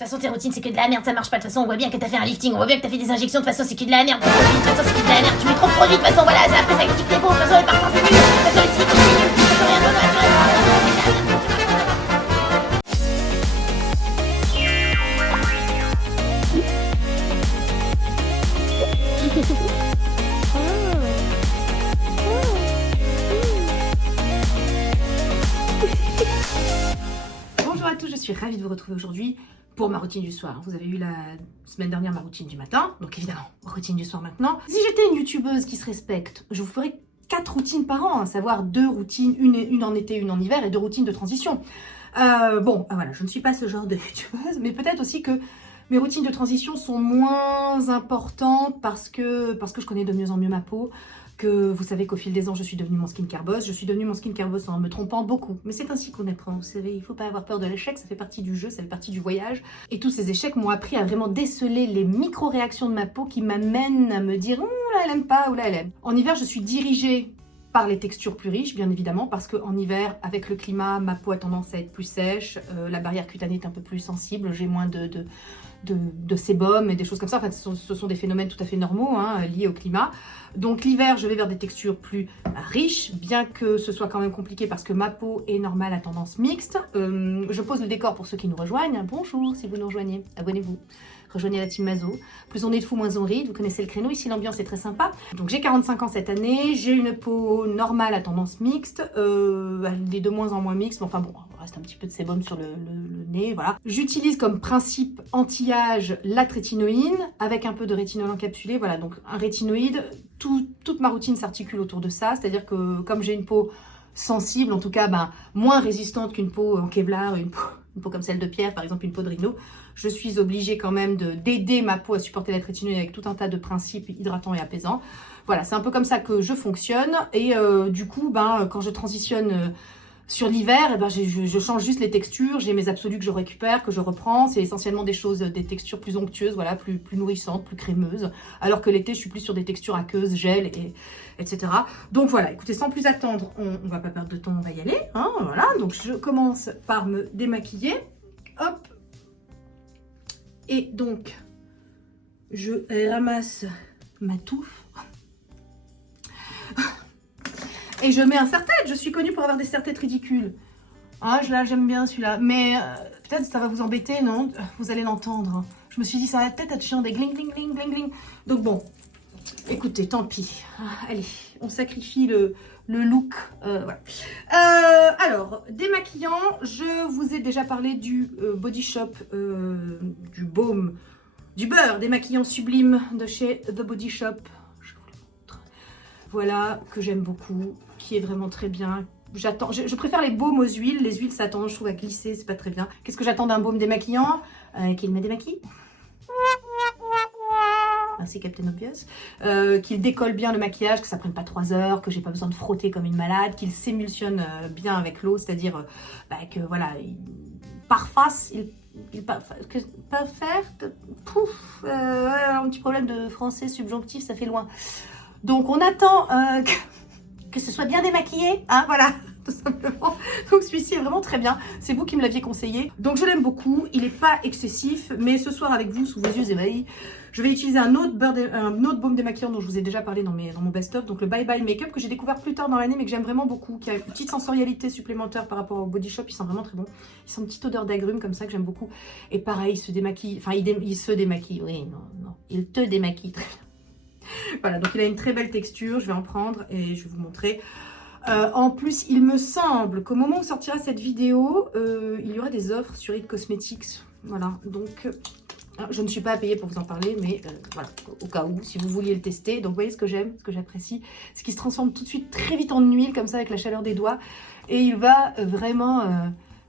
toute façon, tes routines, c'est que de la merde, ça marche pas. De toute façon, on voit bien que t'as fait un lifting, on voit bien que t'as fait des injections. De toute façon, c'est que de la merde. De toute façon, c'est que de la merde. Tu mets trop de produits. De toute façon, voilà, après, ça critique les peaux. De toute façon, les parfums, c'est nul. De toute façon, les silicones, c'est nul. De toute façon, rien de naturel. Bonjour à tous, je suis ravie de vous retrouver aujourd'hui pour ma routine du soir. Vous avez eu la semaine dernière ma routine du matin, donc évidemment, routine du soir maintenant. Si j'étais une youtubeuse qui se respecte, je vous ferais 4 routines par an, à savoir 2 routines, une en été, une en hiver et 2 routines de transition. Voilà, je ne suis pas ce genre de youtubeuse, mais peut-être aussi que mes routines de transition sont moins importantes parce que je connais de mieux en mieux ma peau, que vous savez qu'au fil des ans, je suis devenue mon skincare boss. Je suis devenue mon skincare boss en me trompant beaucoup. Mais c'est ainsi qu'on apprend, vous savez, il ne faut pas avoir peur de l'échec, ça fait partie du jeu, ça fait partie du voyage. Et tous ces échecs m'ont appris à vraiment déceler les micro-réactions de ma peau qui m'amènent à me dire « Oh là, elle aime pas, ou là, elle aime ». En hiver, je suis dirigée par les textures plus riches, bien évidemment, parce qu'en hiver, avec le climat, ma peau a tendance à être plus sèche, la barrière cutanée est un peu plus sensible, j'ai moins de sébum et des choses comme ça. Enfin, ce sont des phénomènes tout à fait normaux liés au climat. Donc l'hiver, je vais vers des textures plus riches, bien que ce soit quand même compliqué parce que ma peau est normale à tendance mixte. Je pose le décor pour ceux qui nous rejoignent. Bonjour, si vous nous rejoignez, abonnez-vous. Rejoignez la team Mazo. Plus on est de fous, moins on rit. Vous connaissez le créneau. Ici, l'ambiance est très sympa. Donc, j'ai 45 ans cette année. J'ai une peau normale à tendance mixte. Elle est de moins en moins mixte. Mais enfin bon, il reste un petit peu de sébum sur le nez. Voilà. J'utilise comme principe anti-âge la trétinoïne avec un peu de rétinol encapsulé. Voilà, donc un rétinoïde. Toute ma routine s'articule autour de ça. C'est-à-dire que comme j'ai une peau sensible, en tout cas moins résistante qu'une peau en Kevlar, une peau comme celle de Pierre, par exemple une peau de rhino, je suis obligée quand même d'aider ma peau à supporter la trétinoïde avec tout un tas de principes hydratants et apaisants. Voilà, c'est un peu comme ça que je fonctionne. Et du coup, quand je transitionne sur l'hiver, je change juste les textures. J'ai mes absolus que je récupère, que je reprends. C'est essentiellement des textures plus onctueuses, voilà, plus nourrissantes, plus crémeuses. Alors que l'été, je suis plus sur des textures aqueuses, gel, etc. Donc voilà, écoutez, sans plus attendre, on va pas perdre de temps, on va y aller. Voilà, donc je commence par me démaquiller. Hop. Et donc, je ramasse ma touffe. Et je mets un serre-tête. Je suis connue pour avoir des serre-têtes ridicules. Là, j'aime bien celui-là. Mais peut-être ça va vous embêter, non? Vous allez l'entendre. Je me suis dit, ça va peut-être être chiant, des gling, gling, gling, gling, gling. Donc bon, écoutez, tant pis. Allez, on sacrifie le look. Voilà. Alors, démaquillant, je vous ai déjà parlé du Body Shop, du baume, du beurre démaquillant sublime de chez The Body Shop. Je vous le montre. Voilà, que j'aime beaucoup, qui est vraiment très bien. Je préfère les baumes aux huiles. Les huiles, ça tend, je trouve, à glisser, c'est pas très bien. Qu'est-ce que j'attends d'un baume démaquillant qu'il me démaquille. Merci Captain Obvious. Qu'il décolle bien le maquillage, que ça prenne pas 3 heures, que j'ai pas besoin de frotter comme une malade, qu'il s'émulsionne bien avec l'eau, c'est-à-dire que voilà, parface, un petit problème de français subjonctif, ça fait loin. Donc on attend que ce soit bien démaquillé, voilà, tout simplement. Donc celui-ci est vraiment très bien, c'est vous qui me l'aviez conseillé. Donc je l'aime beaucoup, il n'est pas excessif, mais ce soir avec vous, sous vos yeux ébahis, je vais utiliser un autre baume démaquillant dont je vous ai déjà parlé dans mon best-of, donc le Bye Bye Makeup que j'ai découvert plus tard dans l'année mais que j'aime vraiment beaucoup, qui a une petite sensorialité supplémentaire par rapport au Body Shop, il sent vraiment très bon. Il sent une petite odeur d'agrumes comme ça que j'aime beaucoup. Et pareil, il se démaquille, oui, non, il te démaquille très bien. Voilà, donc il a une très belle texture, je vais en prendre et je vais vous montrer. En plus, il me semble qu'au moment où sortira cette vidéo, il y aura des offres sur It Cosmetics. Voilà, donc je ne suis pas payée pour vous en parler, mais voilà, au cas où, si vous vouliez le tester. Donc vous voyez ce que j'aime, ce que j'apprécie, c'est qu'il se transforme tout de suite très vite en huile, comme ça, avec la chaleur des doigts. Et il va vraiment...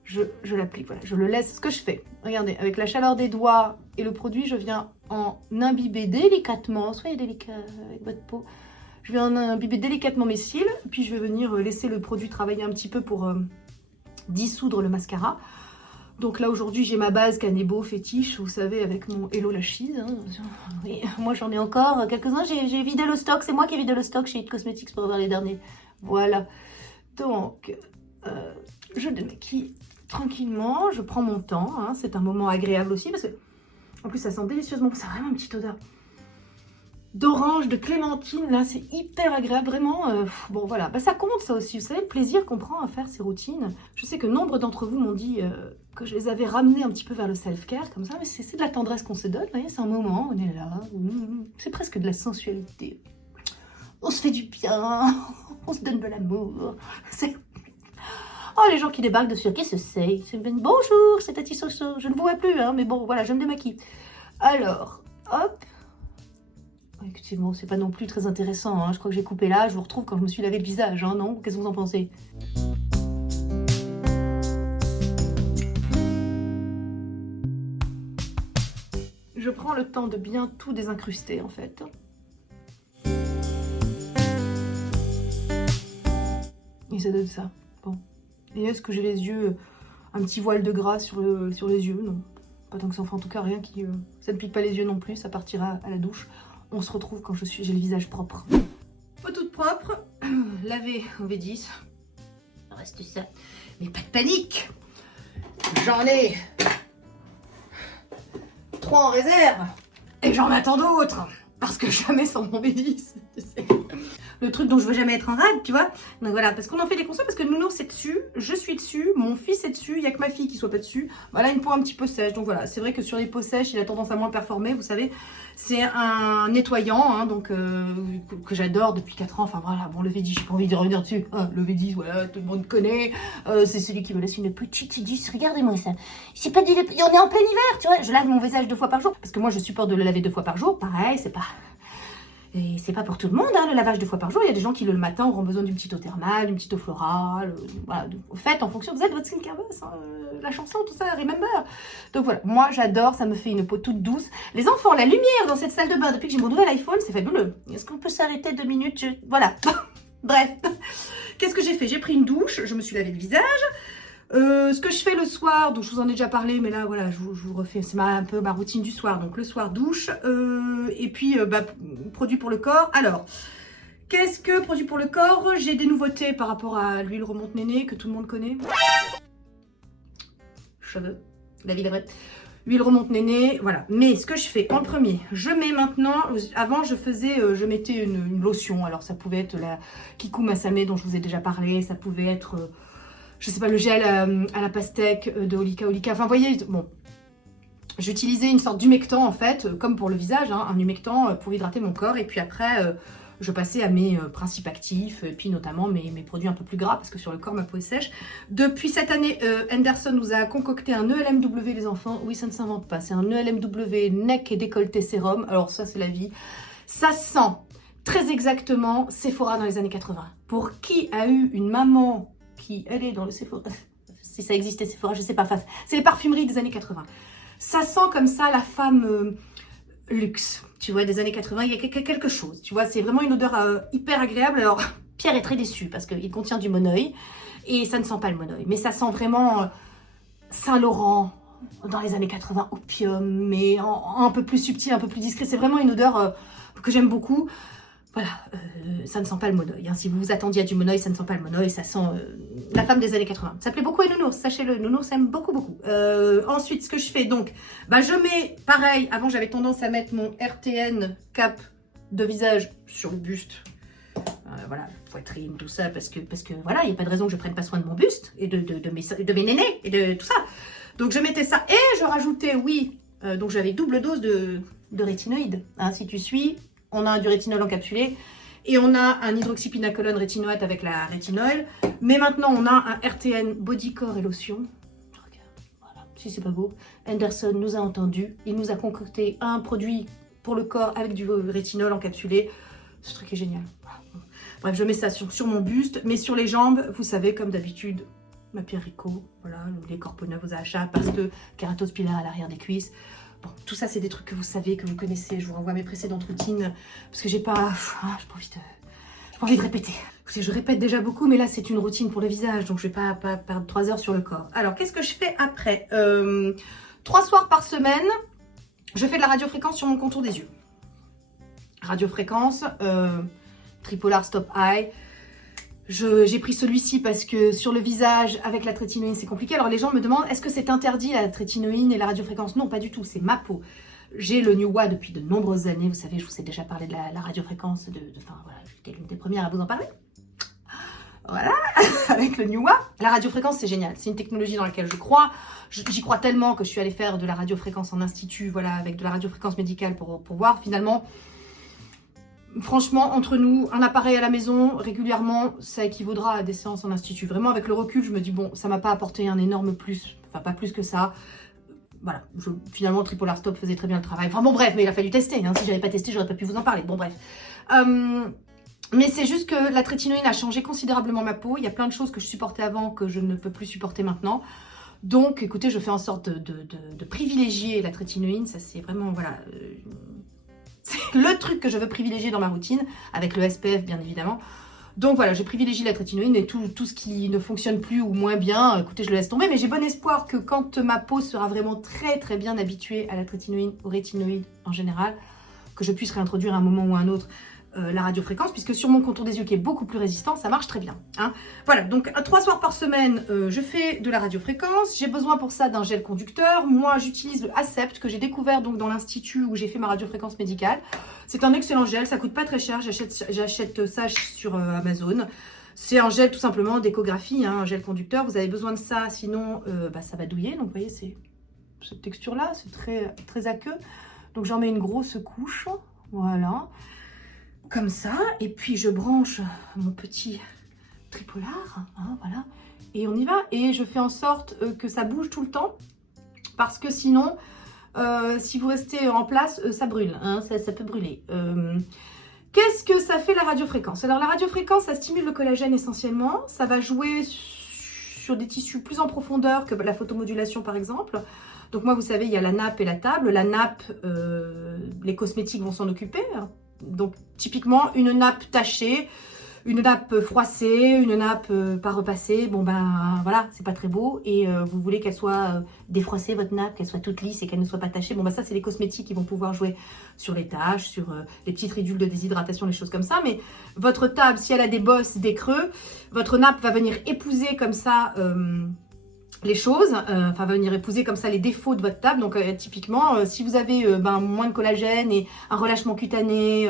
je l'applique, voilà, je le laisse, ce que je fais. Regardez, avec la chaleur des doigts et le produit, je viens en imbiber délicatement, soyez délicat avec votre peau, je vais en imbiber délicatement mes cils, puis je vais venir laisser le produit travailler un petit peu pour dissoudre le mascara. Donc là aujourd'hui j'ai ma base Kanebo fétiche, vous savez, avec mon Hello la Cheese. Oui, moi j'en ai encore quelques-uns, j'ai vidé le stock, c'est moi qui ai vidé le stock chez It Cosmetics pour avoir les derniers. Voilà, donc je démaquille tranquillement, je prends mon temps, hein, c'est un moment agréable aussi, parce que, en plus, ça sent délicieusement, ça a vraiment une petite odeur d'orange, de clémentine, là, c'est hyper agréable, vraiment. Bon, voilà, bah, ça compte, ça aussi, vous savez, le plaisir qu'on prend à faire ces routines. Je sais que nombre d'entre vous m'ont dit que je les avais ramenés un petit peu vers le self-care, comme ça, mais c'est de la tendresse qu'on se donne, vous voyez, c'est un moment, on est là, c'est presque de la sensualité. On se fait du bien, on se donne de l'amour, c'est... Oh, les gens qui débarquent dessus, qu'est-ce que c'est? Bonjour, c'est Tati Soso, je ne vous vois plus, hein, mais bon, voilà, je me démaquille. Alors, hop. Effectivement, c'est pas non plus très intéressant, hein. Je crois que j'ai coupé là, je vous retrouve quand je me suis lavé le visage, hein, non? Qu'est-ce que vous en pensez? Je prends le temps de bien tout désincruster, en fait. Et ça donne ça. Bon. Et est-ce que j'ai les yeux, un petit voile de gras sur les yeux? Non. Pas tant que ça, enfin, en tout cas, rien qui... ça ne pique pas les yeux non plus, ça partira à la douche. On se retrouve quand j'ai le visage propre. Pas toute propre, lavé au V10. Reste ça. Mais pas de panique. J'en ai 3 en réserve. Et j'en attends d'autres. Parce que jamais sans mon V10. Tu sais. Le truc dont je veux jamais être en rade, tu vois. Donc voilà, parce qu'on en fait des consos, parce que Nounours est dessus, je suis dessus, mon fils est dessus, il n'y a que ma fille qui soit pas dessus. Voilà, une peau un petit peu sèche. Donc voilà, c'est vrai que sur les peaux sèches, il a tendance à moins performer, vous savez. C'est un nettoyant, hein, donc que j'adore depuis 4 ans. Enfin voilà, bon, le V10, j'ai pas envie de revenir dessus. Hein, le V10, voilà, tout le monde connaît. C'est celui qui me laisse une petite douce. Regardez-moi ça. C'est pas on est en plein hiver, tu vois. Je lave mon visage 2 fois par jour. Parce que moi, je supporte de le laver 2 fois par jour. Pareil, c'est pas... Et c'est pas pour tout le monde, hein, le lavage 2 fois par jour. Il y a des gens qui, le matin, auront besoin d'une petite eau thermale, d'une petite eau florale. Voilà. Faites en fonction, vous êtes votre skincare boss, hein, la chanson, tout ça, remember. Donc voilà, moi j'adore, ça me fait une peau toute douce. Les enfants, la lumière dans cette salle de bain, depuis que j'ai mon nouvel iPhone, c'est fabuleux. Est-ce qu'on peut s'arrêter 2 minutes? Voilà. Bref. Qu'est-ce que j'ai fait? J'ai pris une douche, je me suis lavé le visage. Ce que je fais le soir, donc je vous en ai déjà parlé, mais là voilà, je vous refais, c'est un peu ma routine du soir. Donc le soir douche, et puis produit pour le corps. Alors, qu'est-ce que produit pour le corps? J'ai des nouveautés par rapport à l'huile remonte néné que tout le monde connaît. Cheveux, la vie vraie. Huile remonte néné, voilà. Mais ce que je fais en premier, je mets maintenant, avant je mettais une lotion. Alors ça pouvait être la Kikou Masame dont je vous ai déjà parlé, ça pouvait être... je sais pas, le gel à la pastèque de Olika Olika. Enfin, vous voyez, bon, j'utilisais une sorte d'humectant, en fait, comme pour le visage, hein, un humectant pour hydrater mon corps. Et puis après, je passais à mes principes actifs, et puis notamment mes produits un peu plus gras, parce que sur le corps, ma peau est sèche. Depuis cette année, Henderson nous a concocté un ELMW, les enfants. Oui, ça ne s'invente pas. C'est un ELMW neck et décolleté sérum. Alors ça, c'est la vie. Ça sent très exactement Sephora dans les années 80. Pour qui a eu une maman... qui allait dans le Sephora, si ça existait Sephora, je sais pas, c'est les parfumeries des années 80. Ça sent comme ça la femme luxe, tu vois, des années 80, il y a quelque chose, tu vois, c'est vraiment une odeur hyper agréable. Alors, Pierre est très déçu parce qu'il contient du Monoi et ça ne sent pas le Monoi, mais ça sent vraiment Saint-Laurent dans les années 80, opium, mais un peu plus subtil, un peu plus discret. C'est vraiment une odeur que j'aime beaucoup. Voilà, ça ne sent pas le Monoi. Hein. Si vous vous attendiez à du Monoi, ça ne sent pas le Monoi, ça sent la femme des années 80. Ça plaît beaucoup à Nounours, sachez-le, Nounours aime beaucoup, beaucoup. Ensuite, ce que je fais, donc, je mets, pareil, avant j'avais tendance à mettre mon RTN cap de visage sur le buste. Voilà, poitrine, tout ça, parce que voilà, il n'y a pas de raison que je prenne pas soin de mon buste, et de mes nénés, et de tout ça. Donc je mettais ça, et je rajoutais, oui, donc j'avais double dose de rétinoïde, hein, si tu suis... On a du rétinol encapsulé et on a un hydroxypinacolone rétinoate avec la rétinol. Mais maintenant, on a un RTN body corps et lotion. Regarde, voilà, si c'est pas beau. Henderson nous a entendus. Il nous a concocté un produit pour le corps avec du rétinol encapsulé. Ce truc est génial. Bref, je mets ça sur mon buste. Mais sur les jambes, vous savez, comme d'habitude, ma Pierre Rico. Voilà, les corps neufs aux achats parce que kératose pilaire à l'arrière des cuisses. Bon, tout ça, c'est des trucs que vous savez, que vous connaissez. Je vous renvoie à mes précédentes routines parce que j'ai pas envie de répéter. Je répète déjà beaucoup, mais là, c'est une routine pour le visage, donc je vais pas perdre 3 heures sur le corps. Alors, qu'est-ce que je fais après 3 soirs par semaine, je fais de la radiofréquence sur mon contour des yeux. Radiofréquence, Tripolar Stop Eye. J'ai pris celui-ci parce que sur le visage, avec la trétinoïne, c'est compliqué. Alors les gens me demandent, est-ce que c'est interdit la trétinoïne et la radiofréquence? Non, pas du tout, c'est ma peau. J'ai le Nuwa depuis de nombreuses années. Vous savez, je vous ai déjà parlé de la radiofréquence. Enfin, voilà, j'étais l'une des premières à vous en parler. Voilà, avec le Nuwa. La radiofréquence, c'est génial. C'est une technologie dans laquelle je crois. J'y crois tellement que je suis allée faire de la radiofréquence en institut, voilà, avec de la radiofréquence médicale pour voir finalement. Franchement, entre nous, un appareil à la maison, régulièrement, ça équivaudra à des séances en institut. Vraiment, avec le recul, je me dis, bon, ça m'a pas apporté un énorme plus. Enfin, pas plus que ça. Voilà, finalement, Tripolar Stop faisait très bien le travail. Enfin bon, bref, mais il a fallu tester. Hein. Si j'avais pas testé, j'aurais pas pu vous en parler. Bon, bref. Mais c'est juste que la trétinoïne a changé considérablement ma peau. Il y a plein de choses que je supportais avant que je ne peux plus supporter maintenant. Donc, écoutez, je fais en sorte de privilégier la trétinoïne. Ça, c'est vraiment, voilà... c'est le truc que je veux privilégier dans ma routine, avec le SPF bien évidemment. Donc voilà, je privilégie la trétinoïne et tout ce qui ne fonctionne plus ou moins bien, écoutez, je le laisse tomber. Mais j'ai bon espoir que quand ma peau sera vraiment très très bien habituée à la trétinoïne, aux rétinoïdes en général, que je puisse réintroduire à un moment ou à un autre la radiofréquence, puisque sur mon contour des yeux qui est beaucoup plus résistant, ça marche très bien. Hein. Voilà, donc 3 soirs par semaine, je fais de la radiofréquence. J'ai besoin pour ça d'un gel conducteur. Moi, j'utilise le Acept que j'ai découvert donc dans l'institut où j'ai fait ma radiofréquence médicale. C'est un excellent gel, ça coûte pas très cher. J'achète ça sur Amazon. C'est un gel tout simplement d'échographie, hein, un gel conducteur. Vous avez besoin de ça, sinon ça va douiller. Donc vous voyez, c'est cette texture-là, c'est très, très aqueux. Donc j'en mets une grosse couche, voilà. Comme ça, et puis je branche mon petit tripolar, hein, voilà, et on y va. Et je fais en sorte que ça bouge tout le temps, parce que sinon, si vous restez en place, ça brûle, hein, ça peut brûler. Qu'est-ce que ça fait la radiofréquence? Alors la radiofréquence, ça stimule le collagène essentiellement, ça va jouer sur des tissus plus en profondeur que la photomodulation par exemple. Donc moi, vous savez, il y a la nappe et la table. La nappe, les cosmétiques vont s'en occuper, hein. Donc, typiquement, une nappe tachée, une nappe froissée, une nappe pas repassée, bon ben voilà, c'est pas très beau. Et vous voulez qu'elle soit défroissée, votre nappe, qu'elle soit toute lisse et qu'elle ne soit pas tachée. Bon ben ça, c'est les cosmétiques qui vont pouvoir jouer sur les taches, sur les petites ridules de déshydratation, les choses comme ça. Mais votre table, si elle a des bosses, des creux, votre nappe va venir épouser comme ça... les choses, va venir épouser comme ça les défauts de votre table. Donc typiquement, si vous avez moins de collagène et un relâchement cutané,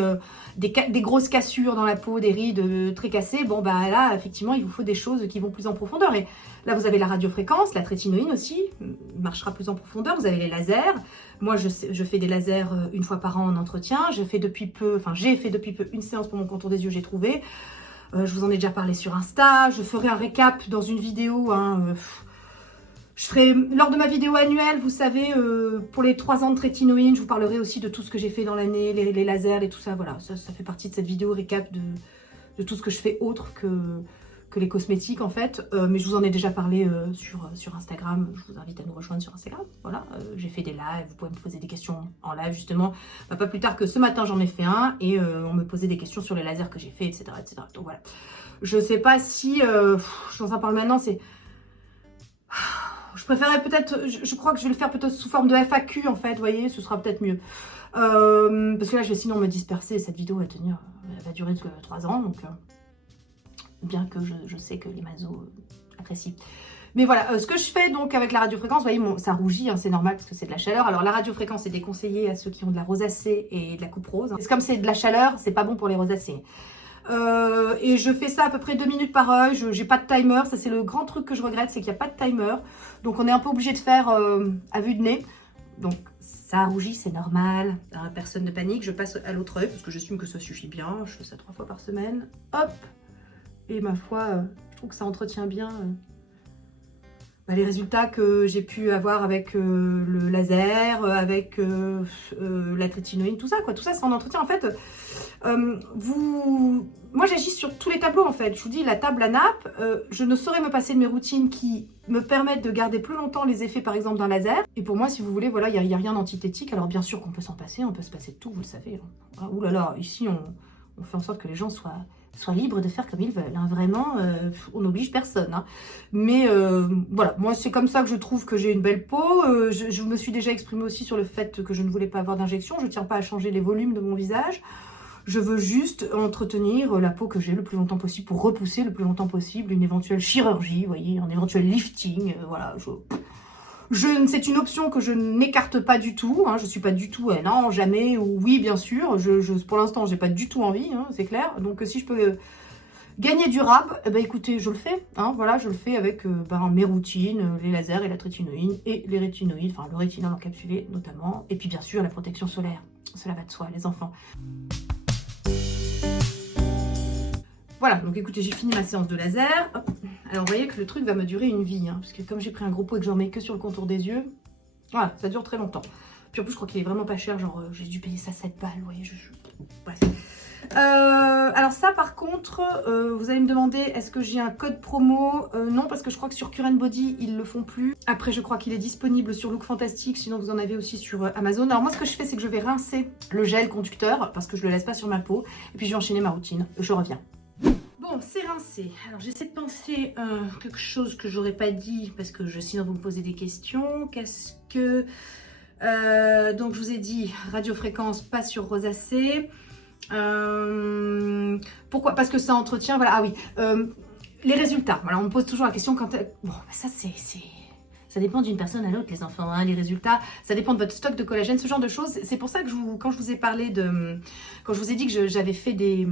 des grosses cassures dans la peau, des rides très cassées, bon bah là effectivement il vous faut des choses qui vont plus en profondeur. Et là vous avez la radiofréquence, la trétinoïne aussi marchera plus en profondeur. Vous avez les lasers. Moi je fais des lasers une fois par an en entretien. J'ai fait depuis peu une séance pour mon contour des yeux, j'ai trouvé. Je vous en ai déjà parlé sur Insta. Je ferai un récap dans une vidéo. Je ferai, lors de ma vidéo annuelle, vous savez, pour les 3 ans de trétinoïne, je vous parlerai aussi de tout ce que j'ai fait dans l'année, les lasers et tout ça. Voilà, ça fait partie de cette vidéo récap de tout ce que je fais autre que les cosmétiques en fait. Mais je vous en ai déjà parlé sur Instagram. Je vous invite à nous rejoindre sur Instagram. Voilà, j'ai fait des lives, vous pouvez me poser des questions en live justement. Pas plus tard que ce matin, j'en ai fait un et on me posait des questions sur les lasers que j'ai fait, etc., etc. Donc voilà, je sais pas si, je vous en parle maintenant, c'est... Je préférerais peut-être, je crois que je vais le faire peut-être sous forme de FAQ en fait, vous voyez, ce sera peut-être mieux. Parce que là, je vais sinon me disperser, cette vidéo elle va durer 3 ans, donc bien que je sais que les masos apprécient. Mais voilà, ce que je fais donc avec la radiofréquence, vous voyez, ça rougit, hein, c'est normal parce que c'est de la chaleur. Alors la radiofréquence est déconseillée à ceux qui ont de la rosacée et de la coupe rose. C'est comme c'est de la chaleur, c'est pas bon pour les rosacées. Et je fais ça à peu près 2 minutes par œil. J'ai pas de timer, ça c'est le grand truc que je regrette, c'est qu'il n'y a pas de timer. Donc on est un peu obligé de faire à vue de nez. Donc ça rougit, c'est normal, hein, personne ne panique. Je passe à l'autre œil parce que j'estime que ça suffit bien. Je fais ça 3 fois par semaine. Hop. Et ma foi, je trouve que ça entretient bien les résultats que j'ai pu avoir avec le laser, avec la trétinoïne, tout ça quoi. Tout ça c'est en entretien en fait. Moi j'agis sur tous les tableaux en fait. Je vous dis, la table, la nappe, je ne saurais me passer de mes routines qui me permettent de garder plus longtemps les effets par exemple d'un laser. Et pour moi, si vous voulez, voilà, il n'y a rien d'antithétique. Alors bien sûr qu'on peut s'en passer, on peut se passer de tout, vous le savez. Hein. Ouh là là, ici on fait en sorte que les gens soient libres de faire comme ils veulent. Hein. Vraiment, on n'oblige personne. Hein. Mais voilà, moi c'est comme ça que je trouve que j'ai une belle peau. Je me suis déjà exprimée aussi sur le fait que je ne voulais pas avoir d'injection. Je ne tiens pas à changer les volumes de mon visage. Je veux juste entretenir la peau que j'ai le plus longtemps possible pour repousser le plus longtemps possible une éventuelle chirurgie, vous voyez, un éventuel lifting, voilà. C'est une option que je n'écarte pas du tout, hein, je suis pas du tout, non, jamais, ou oui, bien sûr, pour l'instant, j'ai pas du tout envie, hein, c'est clair. Donc, si je peux gagner du rap, écoutez, je le fais, hein, voilà, je le fais avec mes routines, les lasers et la trétinoïne, et les rétinoïdes, enfin, le rétinol encapsulé notamment, et puis bien sûr, la protection solaire, cela va de soi, les enfants. Voilà, donc écoutez, j'ai fini ma séance de laser. Hop. Alors, vous voyez que le truc va me durer une vie, hein, parce que comme j'ai pris un gros pot et que j'en mets que sur le contour des yeux, voilà, ça dure très longtemps. Puis en plus, je crois qu'il est vraiment pas cher, genre, j'ai dû payer ça 7 balles, vous voyez, bref. Alors ça, par contre, vous allez me demander, est-ce que j'ai un code promo? Non, parce que je crois que sur Current Body, ils le font plus. Après, je crois qu'il est disponible sur Look Fantastic, sinon vous en avez aussi sur Amazon. Alors moi, ce que je fais, c'est que je vais rincer le gel conducteur, parce que je le laisse pas sur ma peau, et puis je vais enchaîner ma routine. Je reviens. Bon, c'est rincé. Alors, j'essaie de penser quelque chose que j'aurais pas dit, parce que sinon vous me posez des questions. Qu'est-ce que... donc, je vous ai dit, radiofréquence, pas sur rosacée. Pourquoi? Parce que ça entretient, voilà, ah oui, les résultats. Voilà, on me pose toujours la question quand... Bon, ça, ça dépend d'une personne à l'autre, les enfants, hein, les résultats, ça dépend de votre stock de collagène, ce genre de choses. C'est pour ça que quand je vous ai parlé de... Quand je vous ai dit que j'avais fait des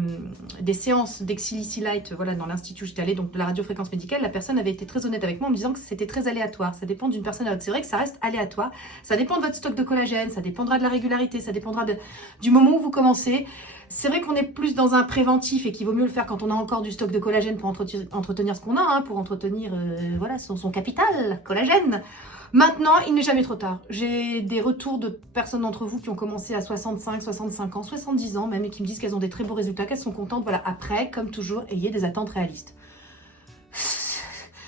séances d'Exilicylight, voilà, dans l'institut où j'étais allée, donc de la radiofréquence médicale, la personne avait été très honnête avec moi en me disant que c'était très aléatoire. Ça dépend d'une personne à l'autre. C'est vrai que ça reste aléatoire. Ça dépend de votre stock de collagène, ça dépendra de la régularité, ça dépendra du moment où vous commencez. C'est vrai qu'on est plus dans un préventif et qu'il vaut mieux le faire quand on a encore du stock de collagène pour entretenir ce qu'on a, hein, pour entretenir voilà, son capital, collagène. Maintenant, il n'est jamais trop tard. J'ai des retours de personnes d'entre vous qui ont commencé à 65, 65 ans, 70 ans même, et qui me disent qu'elles ont des très beaux résultats, qu'elles sont contentes. Voilà, après, comme toujours, ayez des attentes réalistes.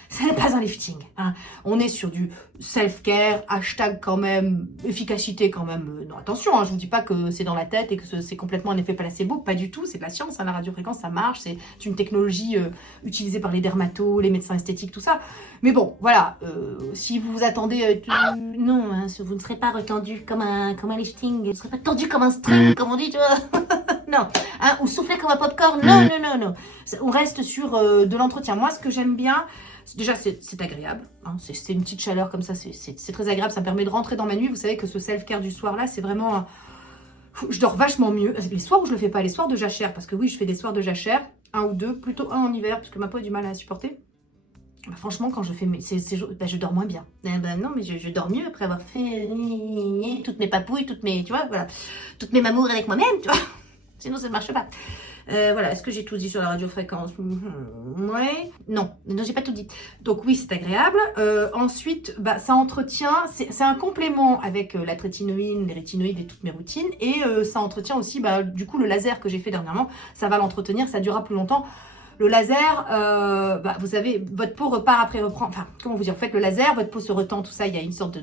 Ce n'est pas un lifting, hein. On est sur du self-care, hashtag quand même, efficacité quand même. Non, attention, hein, je ne vous dis pas que c'est dans la tête et que c'est complètement un effet placebo, pas du tout, c'est de la science, hein, la radiofréquence, ça marche, c'est une technologie utilisée par les dermatos, les médecins esthétiques, tout ça. Mais bon, voilà, si vous vous attendez... non, hein, vous ne serez pas retendu comme un lifting, vous ne serez pas tendu comme un string, comme on dit, tu vois. Non, hein, ou souffler comme un popcorn, non, non, non, non. On reste sur de l'entretien. Moi, ce que j'aime bien... Déjà, c'est agréable, hein, c'est une petite chaleur comme ça, c'est très agréable, ça me permet de rentrer dans ma nuit. Vous savez que ce self-care du soir là, c'est vraiment... je dors vachement mieux. Les soirs où je le fais pas, les soirs de jachère, parce que oui, je fais des soirs de jachère, un ou deux, plutôt un en hiver, parce que ma peau a du mal à supporter. Bah, franchement, quand je fais je dors moins bien. Non, mais je dors mieux après avoir fait toutes mes papouilles, toutes mes mamours avec moi-même, tu vois. Sinon, ça ne marche pas. Voilà, est-ce que j'ai tout dit sur la radiofréquence? Ouais. Non, j'ai pas tout dit. Donc oui, c'est agréable. Ensuite, ça entretient, c'est un complément avec la trétinoïne, les rétinoïdes et toutes mes routines. Et ça entretient aussi, du coup, le laser que j'ai fait dernièrement, ça va l'entretenir, ça durera plus longtemps. Le laser, vous savez, votre peau repart après reprend. Enfin, comment vous dire? Vous faites le laser, votre peau se retend, tout ça. Il y a une sorte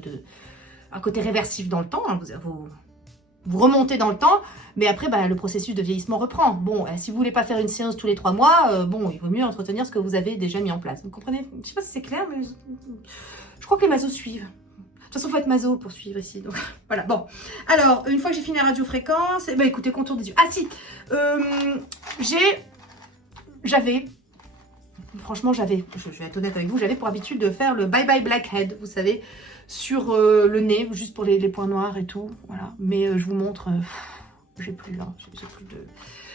un côté réversif dans le temps. Hein, vous remontez dans le temps, mais après, le processus de vieillissement reprend. Bon, si vous voulez pas faire une séance tous les 3 mois, bon, il vaut mieux entretenir ce que vous avez déjà mis en place. Vous comprenez? Je sais pas si c'est clair, mais je crois que les masos suivent. De toute façon, il faut être maso pour suivre ici. Donc, voilà, bon. Alors, une fois que j'ai fini la radiofréquence, écoutez, contour des yeux. Ah si, franchement, je vais être honnête avec vous, j'avais pour habitude de faire le Bye Bye Blackhead, vous savez, sur le nez, juste pour les points noirs et tout, voilà. Mais je vous montre, j'ai plus là, j'ai plus de...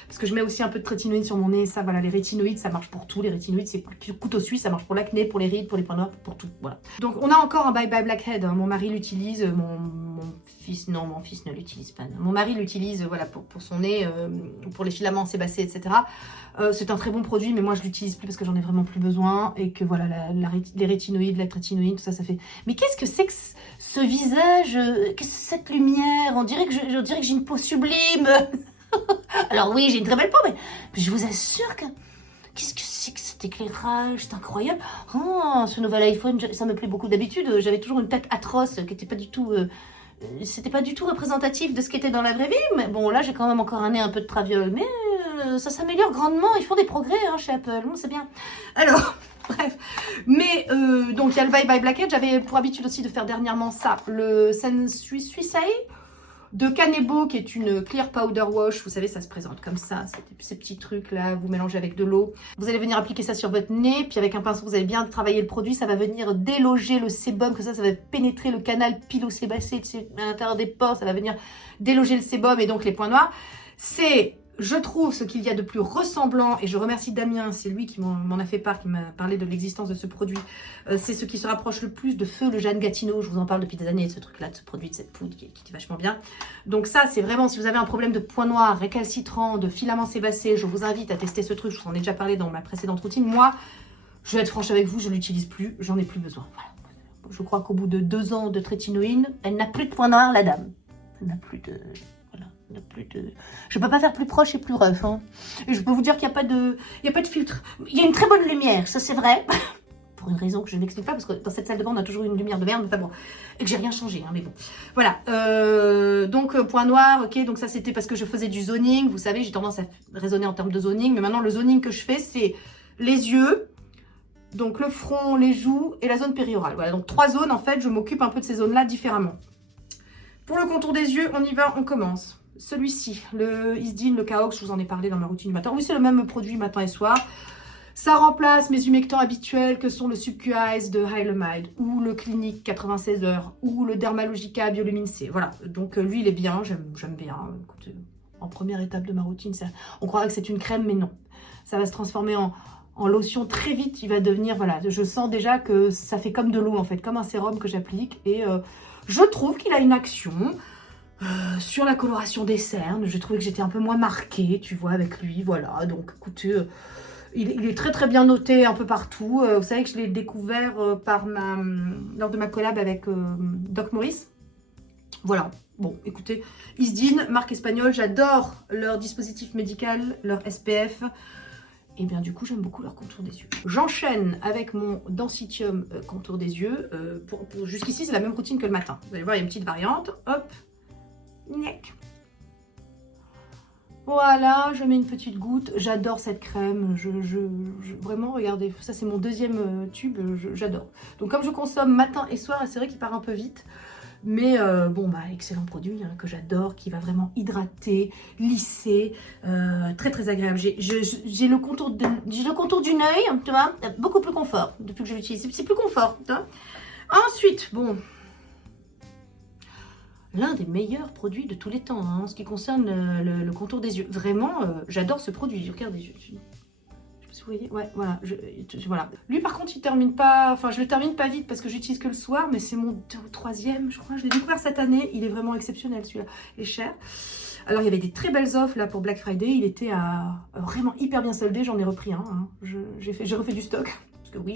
Parce que je mets aussi un peu de trétinoïde sur mon nez, ça, voilà, les rétinoïdes, ça marche pour tout. Les rétinoïdes, c'est le couteau suisse, ça marche pour l'acné, pour les rides, pour les points noirs, pour tout, voilà. Donc, on a encore un Bye Bye Blackhead, hein. Mon mari l'utilise, mon fils ne l'utilise pas. Mon mari l'utilise, voilà, pour son nez, pour les filaments sébacés, etc. C'est un très bon produit, mais moi, je l'utilise plus parce que j'en ai vraiment plus besoin et que, voilà, les rétinoïdes, la trétinoïde, tout ça, ça fait... Mais qu'est-ce que c'est que ce visage, qu'est-ce que c'est cette lumière? On dirait que j'ai une peau sublime. Alors oui, j'ai une très belle peau, mais je vous assure que... Qu'est-ce que c'est que cet éclairage? C'est incroyable. Oh, ce nouvel iPhone, ça me plaît beaucoup. D'habitude, j'avais toujours une tête atroce qui n'était pas du tout... c'était pas du tout représentatif de ce qui était dans la vraie vie. Mais bon, là, j'ai quand même encore un nez un peu de traviole. Mais ça s'améliore grandement. Ils font des progrès chez Apple. Bon, c'est bien. Alors... Bref, mais donc il y a le Bye Bye Blackhead. J'avais pour habitude aussi de faire dernièrement ça, le Suicide. de Kanebo, qui est une Clear Powder Wash. Vous savez, ça se présente comme ça, ces petits trucs-là, vous mélangez avec de l'eau. Vous allez venir appliquer ça sur votre nez, puis avec un pinceau, vous allez bien travailler le produit. Ça va venir déloger le sébum, que ça va pénétrer le canal pilosébacé à l'intérieur des pores. Ça va venir déloger le sébum et donc les points noirs. C'est... Je trouve ce qu'il y a de plus ressemblant, et je remercie Damien, c'est lui qui m'en a fait part, qui m'a parlé de l'existence de ce produit. C'est ce qui se rapproche le plus de Feu le Jeanne Gatineau. Je vous en parle depuis des années de ce truc-là, de ce produit, de cette poudre qui est vachement bien. Donc ça, c'est vraiment, si vous avez un problème de points noirs, récalcitrants, de filaments sébacés, je vous invite à tester ce truc. Je vous en ai déjà parlé dans ma précédente routine. Moi, je vais être franche avec vous, je ne l'utilise plus, j'en ai plus besoin. Voilà. Je crois qu'au bout de 2 ans de trétinoïne, elle n'a plus de points noirs, la dame. Elle n'a plus de... Je peux pas faire plus proche et plus rough. Hein. Et je peux vous dire qu'il n'y a pas de filtre. Il y a une très bonne lumière, ça c'est vrai. Pour une raison que je n'explique pas, parce que dans cette salle de bain, on a toujours une lumière de merde. Enfin bon, et que j'ai rien changé, hein, mais bon. Voilà. Donc, point noir, ok. Donc ça, c'était parce que je faisais du zoning. Vous savez, j'ai tendance à raisonner en termes de zoning. Mais maintenant, le zoning que je fais, c'est les yeux, donc le front, les joues et la zone périorale. Voilà, donc 3 zones, en fait, je m'occupe un peu de ces zones-là différemment. Pour le contour des yeux, on y va, on commence. Celui-ci, le Isdin, le Kaox, je vous en ai parlé dans ma routine du matin. Oui, c'est le même produit matin et soir. Ça remplace mes humectants habituels que sont le Subquiz de Hylamide ou le Clinique 96 heures ou le Dermalogica Biolumine C. Voilà, donc lui, il est bien, j'aime bien. Écoutez, en première étape de ma routine, on croirait que c'est une crème, mais non. Ça va se transformer en lotion très vite. Il va devenir, voilà, je sens déjà que ça fait comme de l'eau, en fait, comme un sérum que j'applique. Et je trouve qu'il a une action... sur la coloration des cernes. J'ai trouvé que j'étais un peu moins marquée, tu vois, avec lui, voilà. Donc, écoutez, il est très très bien noté un peu partout. Vous savez que je l'ai découvert lors de ma collab avec Doc Maurice. Voilà, bon, écoutez, Isdin, marque espagnole, j'adore leur dispositif médical, leur SPF. Et bien du coup, j'aime beaucoup leur contour des yeux. J'enchaîne avec mon Densitium contour des yeux. Jusqu'ici, c'est la même routine que le matin. Vous allez voir, il y a une petite variante. Hop. Voilà, je mets une petite goutte. J'adore cette crème. Vraiment, regardez, ça c'est mon 2e tube. J'adore. Donc comme je consomme matin et soir, c'est vrai qu'il part un peu vite. Mais bon, bah excellent produit hein, que j'adore, qui va vraiment hydrater, lisser, très très agréable. J'ai le contour d'une œil, tu vois, beaucoup plus confort depuis que je l'utilise. C'est plus confort. Tu vois. Ensuite, bon. L'un des meilleurs produits de tous les temps, hein, en ce qui concerne le contour des yeux. Vraiment, j'adore ce produit. Regardez, je sais pas si vous voyez. Ouais, voilà, voilà. Lui, par contre, il termine pas... Enfin, je le termine pas vite parce que j'utilise que le soir, mais c'est mon 3e, je crois. Je l'ai découvert cette année. Il est vraiment exceptionnel, celui-là. Il est cher. Alors, il y avait des très belles offres, là, pour Black Friday. Il était à vraiment hyper bien soldé. J'en ai repris un. Hein. J'ai refait du stock. Parce que oui,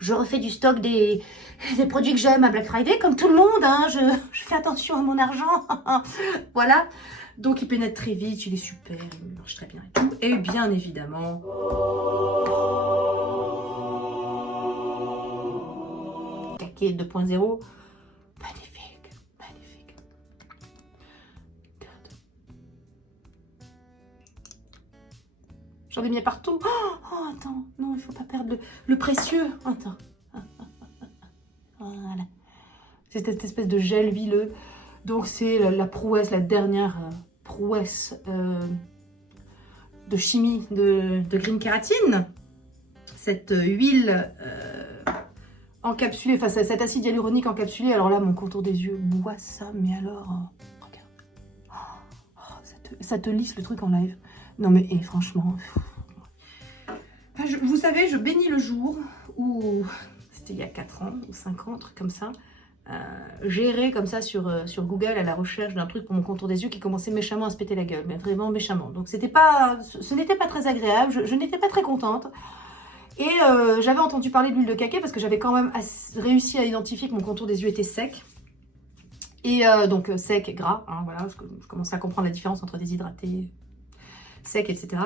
je refais du stock des produits que j'aime à Black Friday, comme tout le monde, hein, je fais attention à mon argent, voilà. Donc il pénètre très vite, il est super, il marche très bien et tout. Et bien évidemment, Kake 2.0, magnifique, magnifique. Regarde. J'en ai mis partout. Oh, attends, non, il faut pas perdre le précieux. Attends. Voilà. C'est cette espèce de gel huileux. Donc, c'est la prouesse, la dernière prouesse de chimie de Green Kératine. Cette huile encapsulée, enfin, cet acide hyaluronique encapsulé. Alors là, mon contour des yeux boit ça, mais alors, regarde. Ça te lisse le truc en live. Non, mais franchement... vous savez, je bénis le jour où, c'était il y a 4 ans ou 5 ans, un truc comme ça, j'errais comme ça sur Google à la recherche d'un truc pour mon contour des yeux qui commençait méchamment à se péter la gueule, mais vraiment méchamment. Donc ce n'était pas très agréable, je n'étais pas très contente. Et j'avais entendu parler de l'huile de Kake parce que j'avais quand même réussi à identifier que mon contour des yeux était sec. Et donc sec et gras, hein, voilà, parce que je commençais à comprendre la différence entre déshydraté, sec, etc.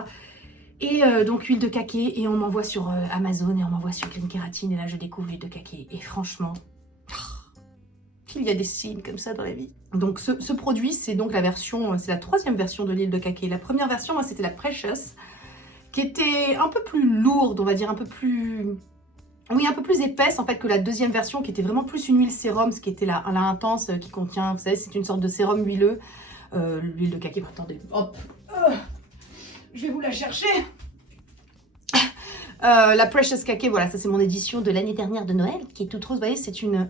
Et donc huile de Kake, et on m'envoie sur Amazon et on m'envoie sur Green Kératine, et là je découvre l'huile de Kake, et franchement, il y a des signes comme ça dans la vie. Donc ce produit, c'est donc la version, c'est la 3e version de l'huile de Kake. La première version, moi, c'était la Precious, qui était un peu plus lourde, on va dire, un peu plus Oui, un peu plus épaisse en fait que la deuxième version qui était vraiment plus une huile sérum, ce qui était la intense qui contient, vous savez, c'est une sorte de sérum huileux. L'huile de kaki, attendez, hop, je vais vous la chercher. La Precious Kaki, voilà, ça c'est mon édition de l'année dernière de Noël, qui est toute rose. Vous voyez, c'est une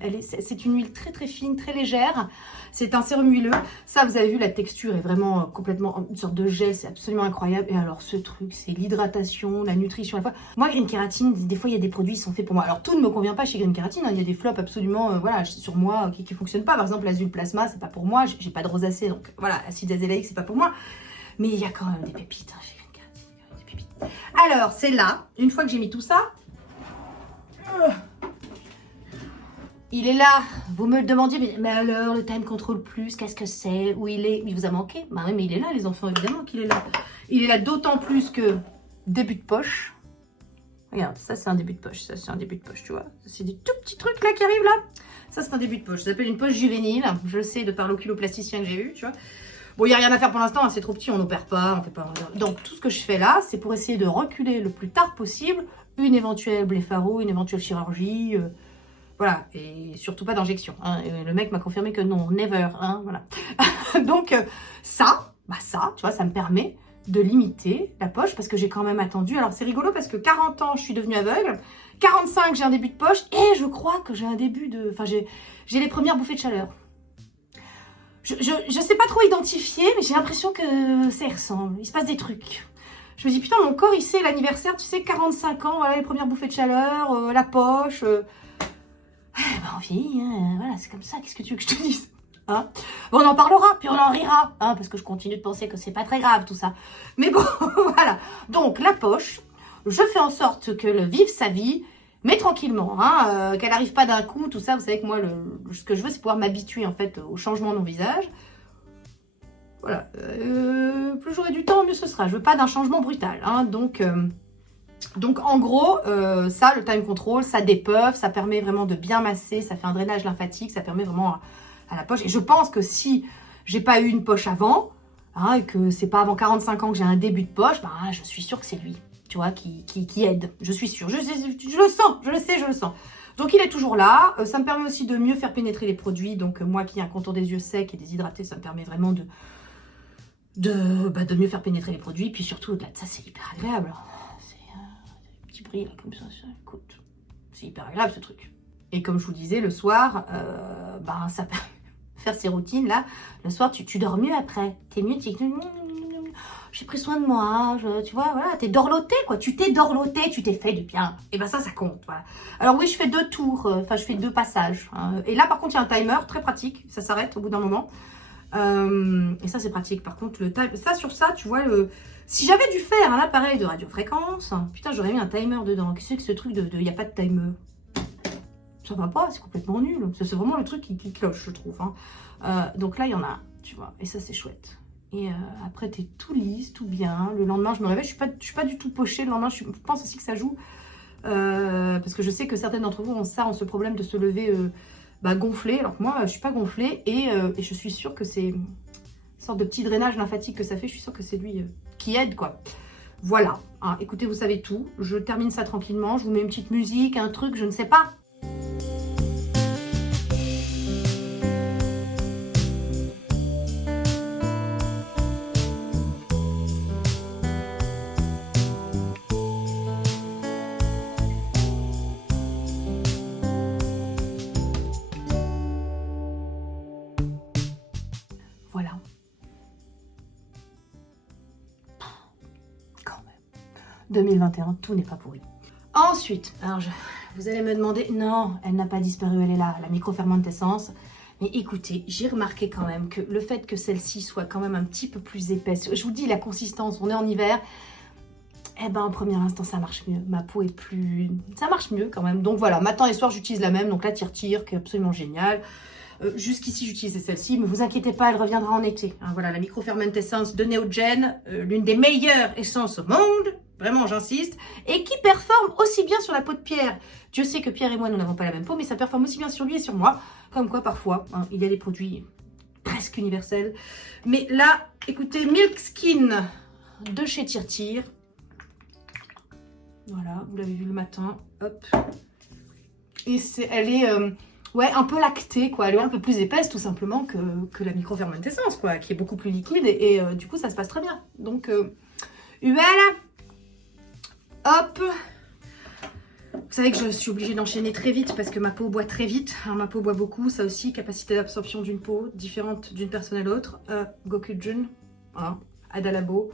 huile très très fine, très légère. C'est un sérum huileux. Ça, vous avez vu, la texture est vraiment complètement une sorte de gel, c'est absolument incroyable. Et alors, ce truc, c'est l'hydratation, la nutrition. Moi, Green Kératine, des fois, il y a des produits qui sont faits pour moi. Alors, tout ne me convient pas chez Green Kératine. Hein. Il y a des flops absolument, voilà, sur moi, qui ne fonctionnent pas. Par exemple, l'azul plasma, c'est pas pour moi. J'ai pas de rosacée, donc voilà, acide azélaïque, c'est pas pour moi. Mais il y a quand même des pépites hein, chez Green Kératine. Des pépites. Alors, c'est là, une fois que j'ai mis tout ça, il est là. Vous me le demandiez, mais alors, le Time Control Plus, qu'est-ce que c'est? Où il est? Il vous a manqué? Bah oui, mais il est là, les enfants, évidemment qu'il est là. Il est là d'autant plus que début de poche. Regarde, ça, c'est un début de poche. Ça, c'est un début de poche, tu vois. C'est des tout petits trucs, là, qui arrivent, là. Ça, c'est un début de poche. Ça s'appelle une poche juvénile. Je le sais de par l'oculoplasticien que j'ai eu, tu vois. Bon, il n'y a rien à faire pour l'instant, hein, c'est trop petit, on n'opère pas, on fait pas... Donc, tout ce que je fais là, c'est pour essayer de reculer le plus tard possible une éventuelle blépharo, une éventuelle chirurgie... Voilà, et surtout pas d'injection. Hein. Le mec m'a confirmé que non, never. Hein, voilà. Donc ça, tu vois, ça me permet de limiter la poche parce que j'ai quand même attendu. Alors c'est rigolo parce que 40 ans, je suis devenue aveugle. 45, j'ai un début de poche et je crois que j'ai un début de... Enfin, j'ai les premières bouffées de chaleur. Je sais pas trop identifier, mais j'ai l'impression que ça y ressemble. Il se passe des trucs. Je me dis, putain, mon corps, il sait l'anniversaire, tu sais, 45 ans, voilà, les premières bouffées de chaleur, la poche... on vieillit, hein, voilà, c'est comme ça, qu'est-ce que tu veux que je te dise hein, on en parlera, puis on en rira, hein, parce que je continue de penser que c'est pas très grave tout ça. Mais bon, voilà. Donc la poche, je fais en sorte que le vive sa vie, mais tranquillement, hein, qu'elle n'arrive pas d'un coup, tout ça. Vous savez que moi, ce que je veux, c'est pouvoir m'habituer en fait au changement de mon visage. Voilà. Plus j'aurai du temps, mieux ce sera. Je veux pas d'un changement brutal, hein, donc en gros, ça, le Time Control, ça dépeuf, ça permet vraiment de bien masser, ça fait un drainage lymphatique, ça permet vraiment à la poche. Et je pense que si j'ai pas eu une poche avant, hein, et que c'est pas avant 45 ans que j'ai un début de poche, ben, je suis sûre que c'est lui, tu vois, qui aide. Je suis sûre, je le sens, je le sais, je le sens. Donc il est toujours là, ça me permet aussi de mieux faire pénétrer les produits. Donc moi qui ai un contour des yeux secs et déshydraté, ça me permet vraiment de mieux faire pénétrer les produits. Puis surtout, au-delà de ça, c'est hyper agréable. Petit bris là comme ça, écoute, c'est hyper agréable ce truc. Et comme je vous disais, le soir, ça peut faire ces routines là. Le soir, tu dors mieux après. T'es mieux, j'ai pris soin de moi, tu vois, voilà, t'es dorloté quoi. Tu t'es dorloté, tu t'es fait du bien. Et ben ça compte. Voilà. Alors oui, je fais 2 tours, je fais 2 passages. Hein. Et là, par contre, il y a un timer très pratique. Ça s'arrête au bout d'un moment. Et ça, c'est pratique. Par contre, sur ça, tu vois, si j'avais dû faire un appareil de radiofréquence, putain, j'aurais mis un timer dedans. Qu'est-ce que c'est que ce truc de il n'y a pas de timer? Ça va pas, c'est complètement nul. C'est vraiment le truc qui cloche, je trouve. Hein. Donc là, il y en a, tu vois, et ça, c'est chouette. Et après, t'es tout lisse, tout bien. Le lendemain, je me réveille, je suis pas du tout pochée. Le lendemain, je pense aussi que ça joue. Parce que je sais que certaines d'entre vous ont ce problème de se lever gonflé. Alors que moi, je suis pas gonflée. Et je suis sûre que c'est une sorte de petit drainage lymphatique que ça fait. Je suis sûre que c'est lui qui aide, quoi. Voilà. Hein, écoutez, vous savez tout. Je termine ça tranquillement. Je vous mets une petite musique, un truc, je ne sais pas. Voilà. Quand même. 2021, tout n'est pas pourri. Ensuite, alors vous allez me demander, non, elle n'a pas disparu, elle est là, la microfermentescence. Mais écoutez, j'ai remarqué quand même que le fait que celle-ci soit quand même un petit peu plus épaisse, je vous dis la consistance, on est en hiver, eh ben en premier instant ça marche mieux, ma peau est plus... ça marche mieux quand même. Donc voilà, matin et soir j'utilise la même, donc la tire-tire qui est absolument géniale. Jusqu'ici j'utilisais celle-ci, mais vous inquiétez pas, elle reviendra en été. Hein, voilà, la microfermentescence de Neogen, l'une des meilleures essences au monde, vraiment j'insiste, et qui performe aussi bien sur la peau de Pierre. Dieu sait que Pierre et moi nous n'avons pas la même peau, mais ça performe aussi bien sur lui et sur moi, comme quoi parfois, hein, il y a des produits presque universels. Mais là, écoutez, Milk Skin de chez Tire. Voilà, vous l'avez vu le matin, hop. Et elle est ouais, un peu lactée, quoi. Elle est un peu plus épaisse, tout simplement, que la microfermentescence, quoi, qui est beaucoup plus liquide. Et du coup, ça se passe très bien. Donc, voilà. Hop. Vous savez que je suis obligée d'enchaîner très vite parce que ma peau boit très vite. Alors, ma peau boit beaucoup, ça aussi, capacité d'absorption d'une peau différente d'une personne à l'autre. Gokujun, hein, Adalabo.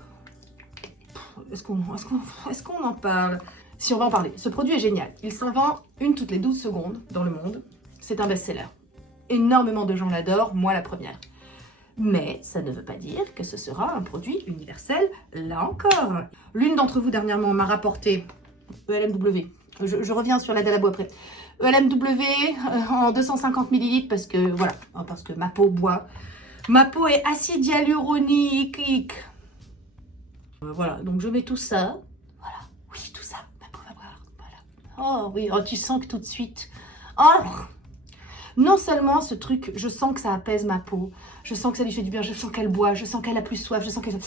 Est-ce qu'on en parle? Si on va en parler, ce produit est génial. Il s'en vend une toutes les 12 secondes dans le monde. C'est un best-seller. Énormément de gens l'adorent, moi la première. Mais ça ne veut pas dire que ce sera un produit universel, là encore. L'une d'entre vous dernièrement m'a rapporté ELMW. Je reviens sur l'Adalabo après. ELMW en 250 ml parce que, voilà, parce que ma peau boit. Ma peau est acide hyaluronique. Voilà, donc je mets tout ça. Voilà, oui, tout ça, ma peau va boire. Voilà. Oh oui, oh, tu sens que tout de suite... Oh, non seulement ce truc, je sens que ça apaise ma peau, je sens que ça lui fait du bien, je sens qu'elle boit, je sens qu'elle a plus soif, je sens qu'elle...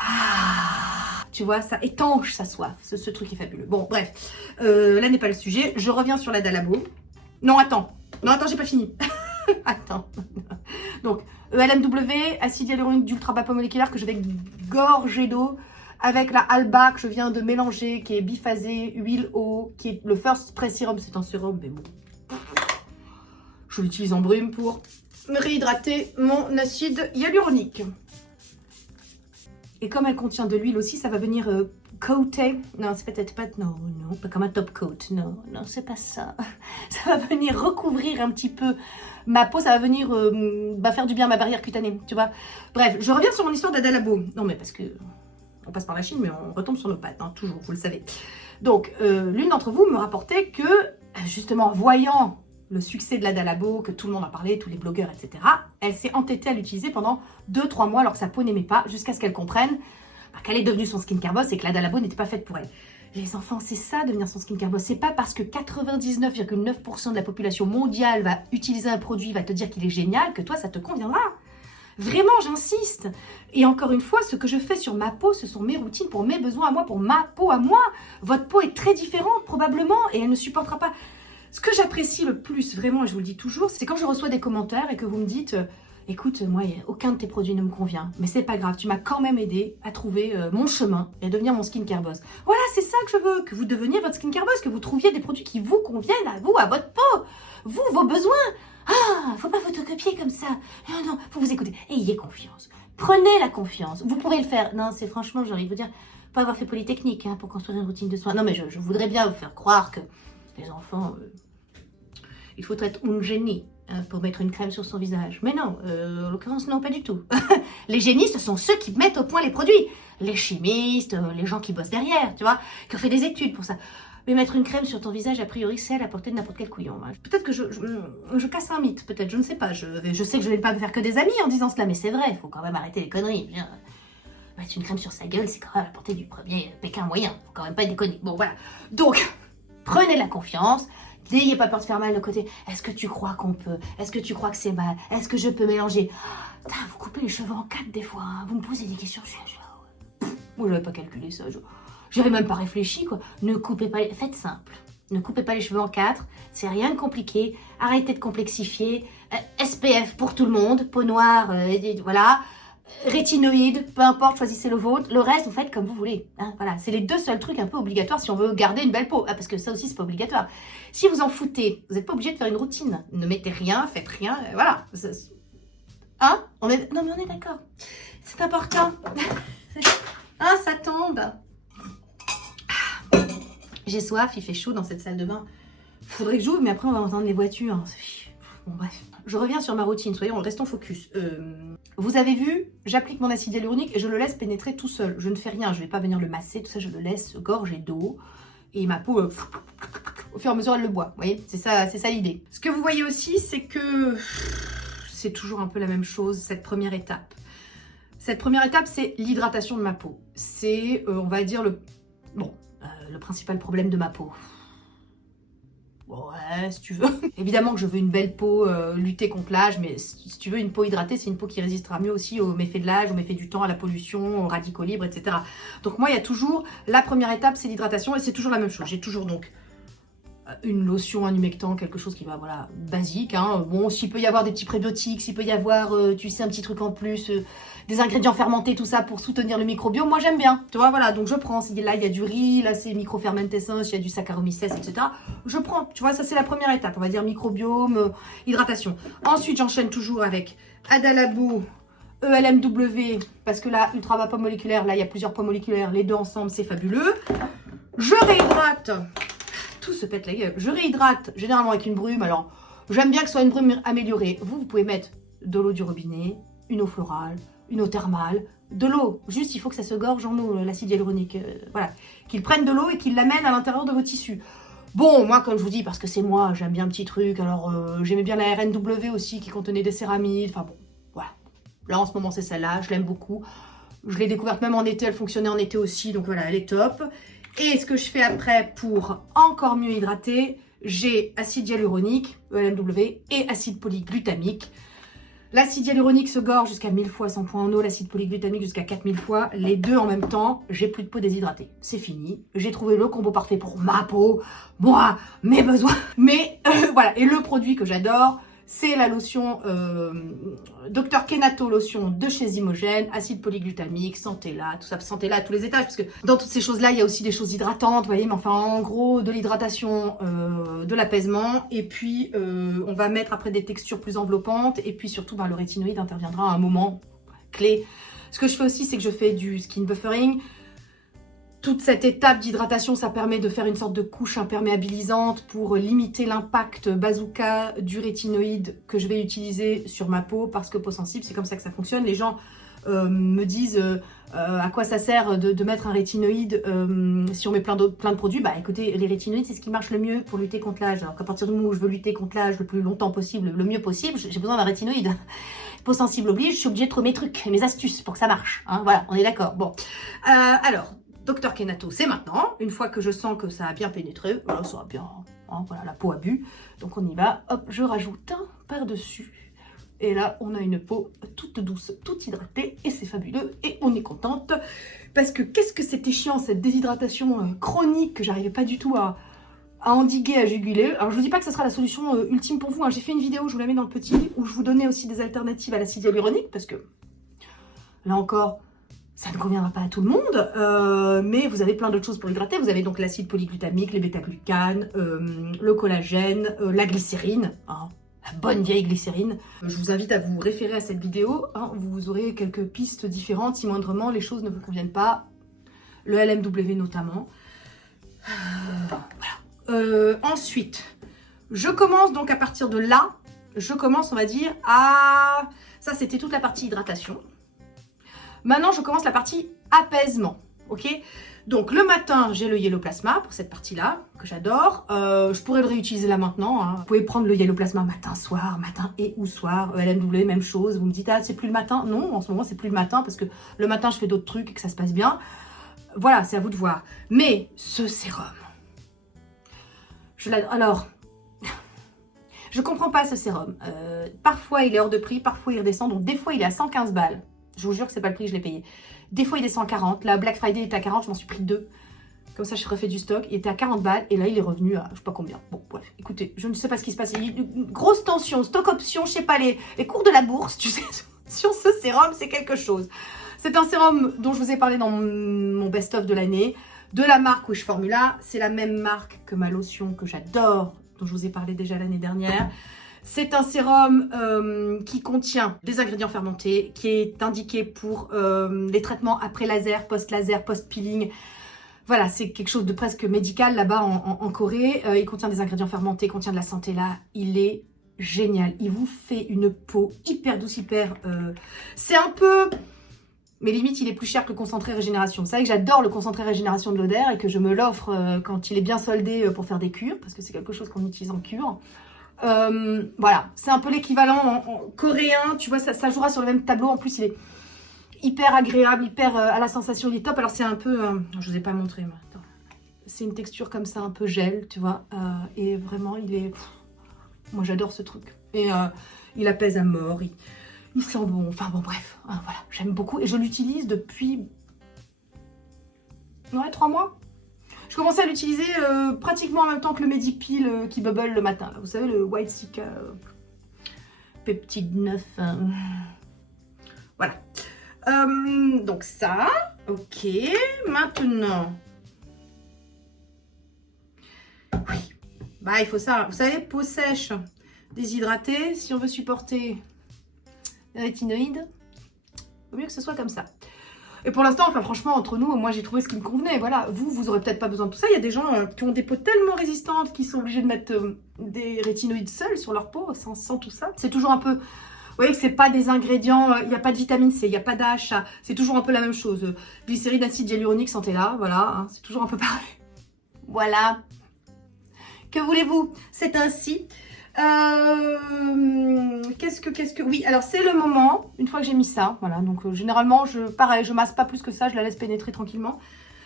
Ah, tu vois, ça étanche sa soif, ce truc est fabuleux. Bon, bref, là n'est pas le sujet, je reviens sur l'Adalabo. Non, attends, j'ai pas fini. Attends. Donc, ELMW, acide hyaluronique d'ultra bas moléculaire que je vais gorger d'eau avec la Alba que je viens de mélanger, qui est biphasée, huile, eau, qui est le First Spray Serum, c'est un sérum, mais bon. Je l'utilise en brume pour me réhydrater mon acide hyaluronique. Et comme elle contient de l'huile aussi, ça va venir coater. Non, c'est peut-être pas... Non, pas comme un top coat. Non, c'est pas ça. Ça va venir recouvrir un petit peu ma peau. Ça va venir faire du bien à ma barrière cutanée, tu vois. Bref, je reviens sur mon histoire d'Adalabo. Non, mais parce que... On passe par la Chine, mais on retombe sur nos pattes, hein, toujours, vous le savez. Donc, l'une d'entre vous me rapportait que, justement, voyant le succès de l'Adalabo, que tout le monde en parlait, tous les blogueurs, etc., elle s'est entêtée à l'utiliser pendant 2-3 mois alors que sa peau n'aimait pas, jusqu'à ce qu'elle comprenne qu'elle est devenue son skincare boss et que l'Adalabo n'était pas faite pour elle. Les enfants, c'est ça, devenir son skincare boss. C'est pas parce que 99,9% de la population mondiale va utiliser un produit, va te dire qu'il est génial, que toi, ça te conviendra. Vraiment, j'insiste. Et encore une fois, ce que je fais sur ma peau, ce sont mes routines pour mes besoins à moi, pour ma peau à moi. Votre peau est très différente, probablement, et elle ne supportera pas. Ce que j'apprécie le plus, vraiment, et je vous le dis toujours, c'est quand je reçois des commentaires et que vous me dites écoute, moi, aucun de tes produits ne me convient, mais c'est pas grave, tu m'as quand même aidé à trouver mon chemin et à devenir mon skincare boss. Voilà, c'est ça que je veux, que vous deveniez votre skincare boss, que vous trouviez des produits qui vous conviennent à vous, à votre peau, vous, vos besoins. Ah, faut pas photocopier comme ça. Non, faut vous écouter. Ayez confiance. Prenez la confiance. Vous pourrez le faire. Non, c'est franchement, j'ai envie de vous dire, pas avoir fait Polytechnique pour construire une routine de soins. Non, mais je voudrais bien vous faire croire que les enfants, il faut être un génie pour mettre une crème sur son visage. Mais non, en l'occurrence, non, pas du tout. Les génies, ce sont ceux qui mettent au point les produits. Les chimistes, les gens qui bossent derrière, tu vois, qui ont fait des études pour ça. Mais mettre une crème sur ton visage, a priori, c'est à la portée de n'importe quel couillon. Peut-être que je casse un mythe, peut-être, je ne sais pas. Je sais que je ne vais pas me faire que des amis en disant cela, mais c'est vrai, il faut quand même arrêter les conneries. Bien, mettre une crème sur sa gueule, c'est quand même à la portée du premier Pékin moyen. Faut quand même pas déconner. Bon, voilà. Donc, prenez la confiance. N'ayez pas peur de faire mal de côté. Est-ce que tu crois qu'on peut? Est-ce que tu crois que c'est mal? Est-ce que je peux mélanger? Vous coupez les cheveux en 4 des fois. Vous me posez des questions. Moi, je n'avais pas calculé ça. J'avais même pas réfléchi, quoi. Ne coupez pas les... Faites simple. Ne coupez pas les cheveux en 4. C'est rien de compliqué. Arrêtez de complexifier. SPF pour tout le monde. Peau noire, voilà. Rétinoïde, peu importe, choisissez le vôtre. Le reste, vous faites comme vous voulez. Voilà, c'est les deux seuls trucs un peu obligatoires si on veut garder une belle peau. Parce que ça aussi, c'est pas obligatoire. Si vous en foutez, vous n'êtes pas obligé de faire une routine. Ne mettez rien, faites rien, voilà. On est... Non, mais on est d'accord. C'est important. Ça tombe. J'ai soif, il fait chaud dans cette salle de bain. Faudrait que j'ouvre, mais après on va entendre les voitures. Bon, bref. Je reviens sur ma routine, restons focus. Vous avez vu, j'applique mon acide hyaluronique et je le laisse pénétrer tout seul. Je ne fais rien, je ne vais pas venir le masser, tout ça, je le laisse gorger d'eau. Et ma peau, au fur et à mesure, elle le boit. Vous voyez, c'est ça l'idée. Ce que vous voyez aussi, c'est que c'est toujours un peu la même chose, cette première étape. Cette première étape, c'est l'hydratation de ma peau. C'est, on va dire, le principal problème de ma peau. Ouais, si tu veux. Évidemment que je veux une belle peau, lutter contre l'âge, mais si tu veux une peau hydratée, c'est une peau qui résistera mieux aussi aux méfaits de l'âge, aux méfaits du temps, à la pollution, aux radicaux libres, etc. Donc moi, il y a toujours, la première étape, c'est l'hydratation, et c'est toujours la même chose. J'ai toujours donc une lotion, un humectant, quelque chose qui va, voilà, basique. Hein. Bon, s'il peut y avoir des petits prébiotiques, s'il peut y avoir, tu sais, un petit truc en plus, des ingrédients fermentés, tout ça pour soutenir le microbiome, moi j'aime bien. Tu vois, voilà, donc je prends. Là, il y a du riz, là, c'est microfermentescence, il y a du Saccharomyces, etc. Je prends, tu vois, ça c'est la première étape. On va dire microbiome, hydratation. Ensuite, j'enchaîne toujours avec Adalabo, ELMW, parce que là, ultra bas poids moléculaire, là, il y a plusieurs poids moléculaires, les deux ensemble, c'est fabuleux. Je réhydrate, tout se pète la gueule, je réhydrate généralement avec une brume, alors j'aime bien que ce soit une brume améliorée. Vous pouvez mettre de l'eau du robinet, une eau florale, une eau thermale, de l'eau, juste il faut que ça se gorge en eau, l'acide hyaluronique, voilà, qu'il prenne de l'eau et qu'il l'amène à l'intérieur de vos tissus. Bon, moi, comme je vous dis, parce que c'est moi, j'aime bien un petit truc, alors j'aimais bien la RNW aussi, qui contenait des céramides, enfin bon, voilà. Là, en ce moment, c'est celle-là, je l'aime beaucoup. Je l'ai découverte même en été, elle fonctionnait en été aussi, donc voilà, elle est top. Et ce que je fais après pour encore mieux hydrater, j'ai acide hyaluronique, ELMW, et acide polyglutamique. L'acide hyaluronique se gorge jusqu'à 1000 fois 100 points en eau, l'acide polyglutamique jusqu'à 4000 fois. Les deux en même temps, j'ai plus de peau déshydratée. C'est fini. J'ai trouvé le combo parfait pour ma peau, moi, mes besoins. Mais voilà, et le produit que j'adore, c'est la lotion Dr Kenato lotion de chez Imogen, acide polyglutamique, Santella, tout ça, Santella à tous les étages, parce que dans toutes ces choses-là, il y a aussi des choses hydratantes, vous voyez, mais enfin, en gros, de l'hydratation, de l'apaisement, et puis on va mettre après des textures plus enveloppantes, et puis surtout, le rétinoïde interviendra à un moment clé. Ce que je fais aussi, c'est que je fais du skin buffering. Toute cette étape d'hydratation, ça permet de faire une sorte de couche imperméabilisante pour limiter l'impact bazooka du rétinoïde que je vais utiliser sur ma peau, parce que peau sensible, c'est comme ça que ça fonctionne. Les gens me disent à quoi ça sert de mettre un rétinoïde si on met plein de produits. Bah écoutez, les rétinoïdes, c'est ce qui marche le mieux pour lutter contre l'âge. Alors qu'à partir du moment où je veux lutter contre l'âge le plus longtemps possible, le mieux possible, j'ai besoin d'un rétinoïde. Peau sensible oblige, je suis obligée de trouver mes trucs, mes astuces pour que ça marche. Hein, voilà, on est d'accord. Bon, alors... Dr Kenato, c'est maintenant. Une fois que je sens que ça a bien pénétré, voilà, ça a bien, hein, voilà, la peau a bu. Donc on y va. Hop, je rajoute un par-dessus. Et là, on a une peau toute douce, toute hydratée, et c'est fabuleux. Et on est contente. Parce que qu'est-ce que c'était chiant, cette déshydratation chronique que j'arrivais pas du tout à endiguer, à juguler. Alors je vous dis pas que ce sera la solution ultime pour vous. Hein. J'ai fait une vidéo, je vous la mets dans le petit, où je vous donnais aussi des alternatives à l'acide hyaluronique. Parce que, là encore... ça ne conviendra pas à tout le monde, mais vous avez plein d'autres choses pour hydrater. Vous avez donc l'acide polyglutamique, les bêta-glucanes, le collagène, la glycérine, hein, la bonne vieille glycérine. Je vous invite à vous référer à cette vidéo. Hein, vous aurez quelques pistes différentes si moindrement les choses ne vous conviennent pas. Le LMW notamment. Voilà. Ensuite, je commence donc à partir de là. Je commence, on va dire, à... ça, c'était toute la partie hydratation. Maintenant, je commence la partie apaisement, ok? Donc, le matin, j'ai le Yellow Plasma pour cette partie-là, que j'adore. Je pourrais le réutiliser là maintenant. Hein. Vous pouvez prendre le Yellow Plasma matin, soir, matin et ou soir. LMW, même chose. Vous me dites, ah, c'est plus le matin. Non, en ce moment, c'est plus le matin parce que le matin, je fais d'autres trucs et que ça se passe bien. Voilà, c'est à vous de voir. Mais ce sérum, je l'adore. Alors, je comprends pas ce sérum. Parfois, il est hors de prix, parfois, il redescend. Donc, des fois, il est à 115 balles. Je vous jure que c'est pas le prix, je l'ai payé. Des fois, il est 140. Là, Black Friday était à 40, je m'en suis pris 2. Comme ça, je refais du stock. Il était à 40 balles et là, il est revenu à je sais pas combien. Bon, bref, écoutez, je ne sais pas ce qui se passe. Il y a une grosse tension, stock option, je sais pas, les cours de la bourse, tu sais, sur ce sérum, c'est quelque chose. C'est un sérum dont je vous ai parlé dans mon best-of de l'année, de la marque Wish Formula. C'est la même marque que ma lotion que j'adore, dont je vous ai parlé déjà l'année dernière. C'est un sérum qui contient des ingrédients fermentés, qui est indiqué pour les traitements après laser, post-laser, post-peeling. Voilà, c'est quelque chose de presque médical là-bas en Corée. Il contient des ingrédients fermentés, il contient de la Santella. Il est génial. Il vous fait une peau hyper douce, hyper... c'est un peu... Mais limite, il est plus cher que le concentré régénération. Vous savez que j'adore le concentré régénération de l'Oder et que je me l'offre quand il est bien soldé pour faire des cures, parce que c'est quelque chose qu'on utilise en cure. Voilà, c'est un peu l'équivalent en coréen, tu vois, ça jouera sur le même tableau. En plus, il est hyper agréable, hyper à la sensation, il est top. Alors, c'est un peu, je vous ai pas montré, mais attends. C'est une texture comme ça, un peu gel, tu vois, et vraiment, il est... moi, j'adore ce truc. Et il apaise à mort, il sent bon, enfin bon, bref, voilà, j'aime beaucoup. Et je l'utilise depuis... ouais, 3 mois. Je commençais à l'utiliser pratiquement en même temps que le Medipil qui bubble le matin. Là. Vous savez, le White Sika Peptide 9. Voilà. Donc ça, ok. Maintenant, oui. Bah, il faut ça. Vous savez, peau sèche, déshydratée. Si on veut supporter le rétinoïde, il vaut mieux que ce soit comme ça. Et pour l'instant, enfin franchement, entre nous, moi j'ai trouvé ce qui me convenait. Voilà, vous aurez peut-être pas besoin de tout ça. Il y a des gens qui ont des peaux tellement résistantes qu'ils sont obligés de mettre des rétinoïdes seuls sur leur peau, sans tout ça. C'est toujours un peu... Vous voyez que c'est pas des ingrédients, il n'y a pas de vitamine C, il n'y a pas d'H, c'est toujours un peu la même chose. Glycérine, acide hyaluronique, santez-là, voilà, hein, c'est toujours un peu pareil. Voilà. Que voulez-vous? C'est ainsi. Qu'est-ce que... Oui, alors c'est le moment, une fois que j'ai mis ça, voilà, donc généralement, pareil, je masse pas plus que ça, je la laisse pénétrer tranquillement.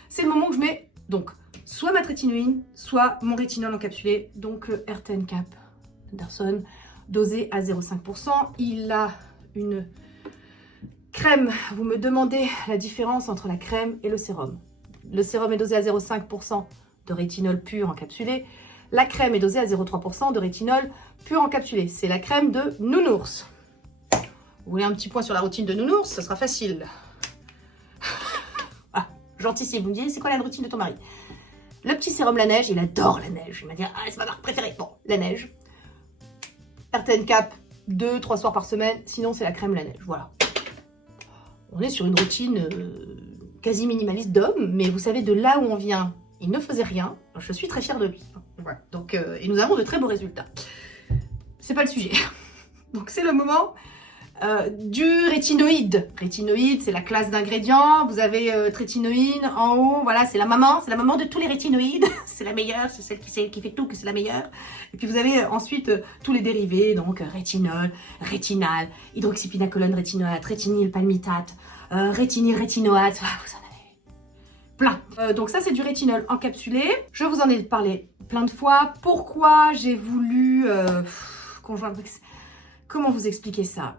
C'est le moment où je mets, donc, soit ma trétinoïne, soit mon rétinol encapsulé, donc RTN Cap Anderson, dosé à 0,5%. Il a une crème, vous me demandez la différence entre la crème et le sérum. Le sérum est dosé à 0,5% de rétinol pur encapsulé. La crème est dosée à 0,3% de rétinol pur encapsulé. C'est la crème de Nounours. Vous voulez un petit point sur la routine de Nounours? Ça sera facile. Ah, j'anticipe. Vous me dites, c'est quoi la routine de ton mari? Le petit sérum La Neige, il adore la neige. Il m'a dit, ah, c'est ma marque préférée. Bon, la neige. RTN Cap, 2-3 soirs par semaine. Sinon, c'est la crème La Neige. Voilà. On est sur une routine quasi minimaliste d'homme. Mais vous savez, de là où on vient, il ne faisait rien. Je suis très fière de lui. Voilà. Donc, et nous avons de très beaux résultats. C'est pas le sujet. Donc, c'est le moment du rétinoïde. Rétinoïde, c'est la classe d'ingrédients. Vous avez trétinoïne en haut. Voilà, c'est la maman. C'est la maman de tous les rétinoïdes. C'est la meilleure. C'est celle qui fait tout, que c'est la meilleure. Et puis, vous avez ensuite tous les dérivés. Donc, rétinol, rétinal, hydroxypinacolone rétinoate, rétinyle palmitate, rétinyl rétinoate. Vous en avez plein. Donc ça, c'est du rétinol encapsulé. Je vous en ai parlé plein de fois. Pourquoi j'ai voulu conjoindre... Comment vous expliquer ça?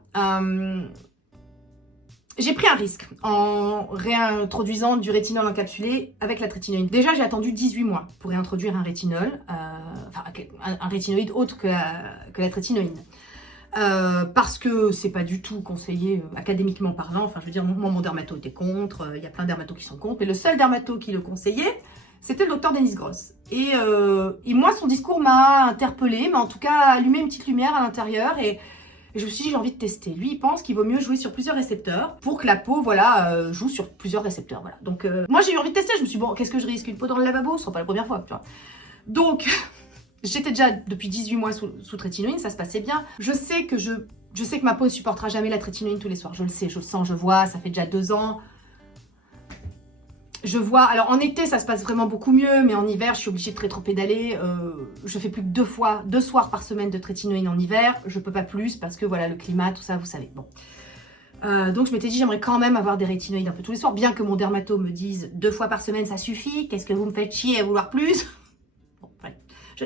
J'ai pris un risque en réintroduisant du rétinol encapsulé avec la trétinoïne. Déjà, j'ai attendu 18 mois pour réintroduire un rétinol, enfin un rétinoïde autre que la trétinoïne. Parce que c'est pas du tout conseillé académiquement parlant. Enfin, je veux dire, mon dermato était contre, il y a plein de dermatos qui sont contre, mais le seul dermato qui le conseillait, c'était le docteur Denis Gross. Et moi, son discours m'a interpellée, mais en tout cas allumé une petite lumière à l'intérieur et je me suis dit, j'ai envie de tester. Lui, il pense qu'il vaut mieux jouer sur plusieurs récepteurs pour que la peau, voilà, joue sur plusieurs récepteurs. Voilà. Donc, moi, j'ai eu envie de tester. Je me suis dit, bon, qu'est-ce que je risque? Une peau dans le lavabo? Ce sera pas la première fois, tu vois. Donc, j'étais déjà depuis 18 mois sous trétinoïne, ça se passait bien. Je sais que ma peau ne supportera jamais la trétinoïne tous les soirs. Je le sais, je le sens, je vois, ça fait déjà 2 ans. Je vois, alors en été ça se passe vraiment beaucoup mieux, mais en hiver je suis obligée de rétro-pédaler. Je fais plus que 2 soirs par semaine de trétinoïne en hiver. Je peux pas plus parce que voilà, le climat, tout ça, vous savez. Bon. Donc je m'étais dit, j'aimerais quand même avoir des rétinoïdes un peu tous les soirs, bien que mon dermato me dise 2 fois par semaine ça suffit. Qu'est-ce que vous me faites chier à vouloir plus? Bon, ouais.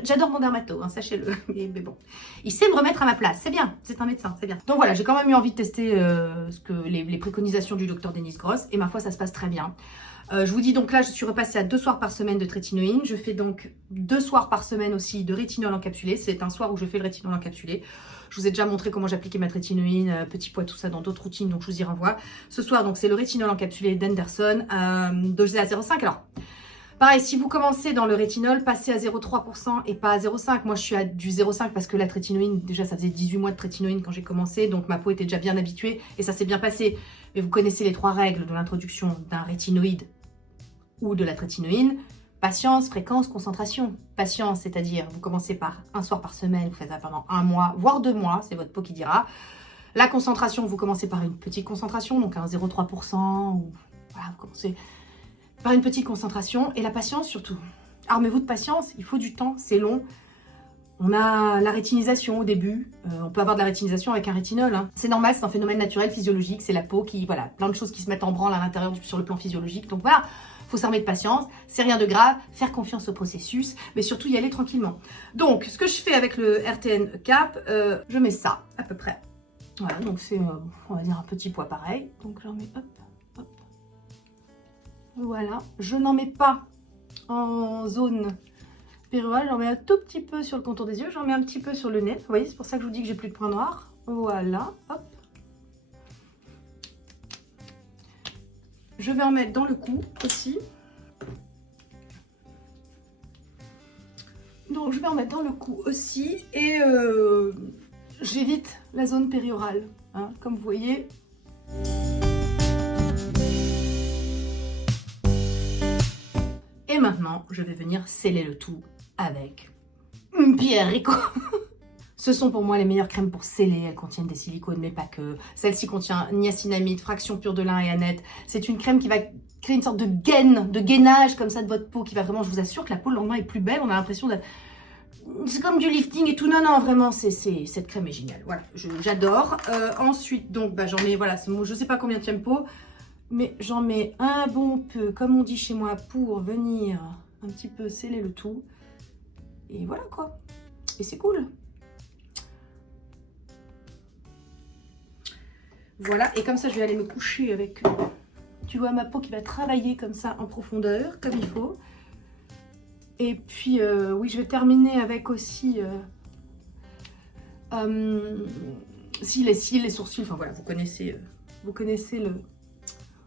J'adore mon dermato, hein, sachez-le. Mais bon, il sait me remettre à ma place. C'est bien, c'est un médecin, c'est bien. Donc voilà, j'ai quand même eu envie de tester les préconisations du docteur Denis Gross. Et ma foi, ça se passe très bien. Je vous dis donc là, je suis repassée à 2 soirs par semaine de trétinoïne. Je fais donc 2 soirs par semaine aussi de rétinol encapsulé. C'est un soir où je fais le rétinol encapsulé. Je vous ai déjà montré comment j'appliquais ma trétinoïne, petit pois, tout ça dans d'autres routines, donc je vous y renvoie. Ce soir, donc c'est le rétinol encapsulé d'Anderson, dosé à 0,5. Alors, pareil, si vous commencez dans le rétinol, passez à 0,3% et pas à 0,5. Moi, je suis à du 0,5 parce que la trétinoïne, déjà, ça faisait 18 mois de trétinoïne quand j'ai commencé, donc ma peau était déjà bien habituée et ça s'est bien passé. Mais vous connaissez les 3 règles de l'introduction d'un rétinoïde ou de la trétinoïne. Patience, fréquence, concentration. Patience, c'est-à-dire vous commencez par un soir par semaine, vous faites ça pendant 1 mois, voire 2 mois, c'est votre peau qui dira. La concentration, vous commencez par une petite concentration, donc un 0,3%, ou voilà, vous commencez par une petite concentration. Et la patience surtout. Armez-vous de patience, il faut du temps, c'est long. On a la rétinisation au début, on peut avoir de la rétinisation avec un rétinol. Hein. C'est normal, c'est un phénomène naturel, physiologique, c'est la peau qui, voilà, plein de choses qui se mettent en branle à l'intérieur sur le plan physiologique. Donc voilà, faut s'armer de patience, c'est rien de grave, faire confiance au processus, mais surtout y aller tranquillement. Donc, ce que je fais avec le RTN Cap, je mets ça, à peu près. Voilà, donc c'est, on va dire, un petit poids pareil. Donc j'en mets, hop, hop. Voilà, je n'en mets pas en zone péroral. J'en mets un tout petit peu sur le contour des yeux. J'en mets un petit peu sur le nez. Vous voyez, c'est pour ça que je vous dis que j'ai plus de points noirs. Voilà, hop. Je vais en mettre dans le cou aussi. Donc je vais en mettre dans le cou aussi. Et j'évite la zone périorale, hein, comme vous voyez. Et maintenant, je vais venir sceller le tout avec Pierrico. Ce sont pour moi les meilleures crèmes pour sceller. Elles contiennent des silicones, mais pas que. Celle-ci contient niacinamide, fraction pure de lin et aneth. C'est une crème qui va créer une sorte de gaine, de gainage comme ça de votre peau, qui va vraiment, je vous assure que la peau le lendemain est plus belle. On a l'impression de... C'est comme du lifting et tout. Non, non, vraiment, cette crème est géniale. Voilà, j'adore. Ensuite, donc, j'en mets, voilà, je sais pas combien de tempo, mais j'en mets un bon peu, comme on dit chez moi, pour venir un petit peu sceller le tout. Et voilà, quoi. Et c'est cool. Voilà, et comme ça, je vais aller me coucher avec, tu vois, ma peau qui va travailler comme ça en profondeur, comme il faut. Et puis, oui, je vais terminer avec aussi si les cils, les sourcils, enfin voilà, vous connaissez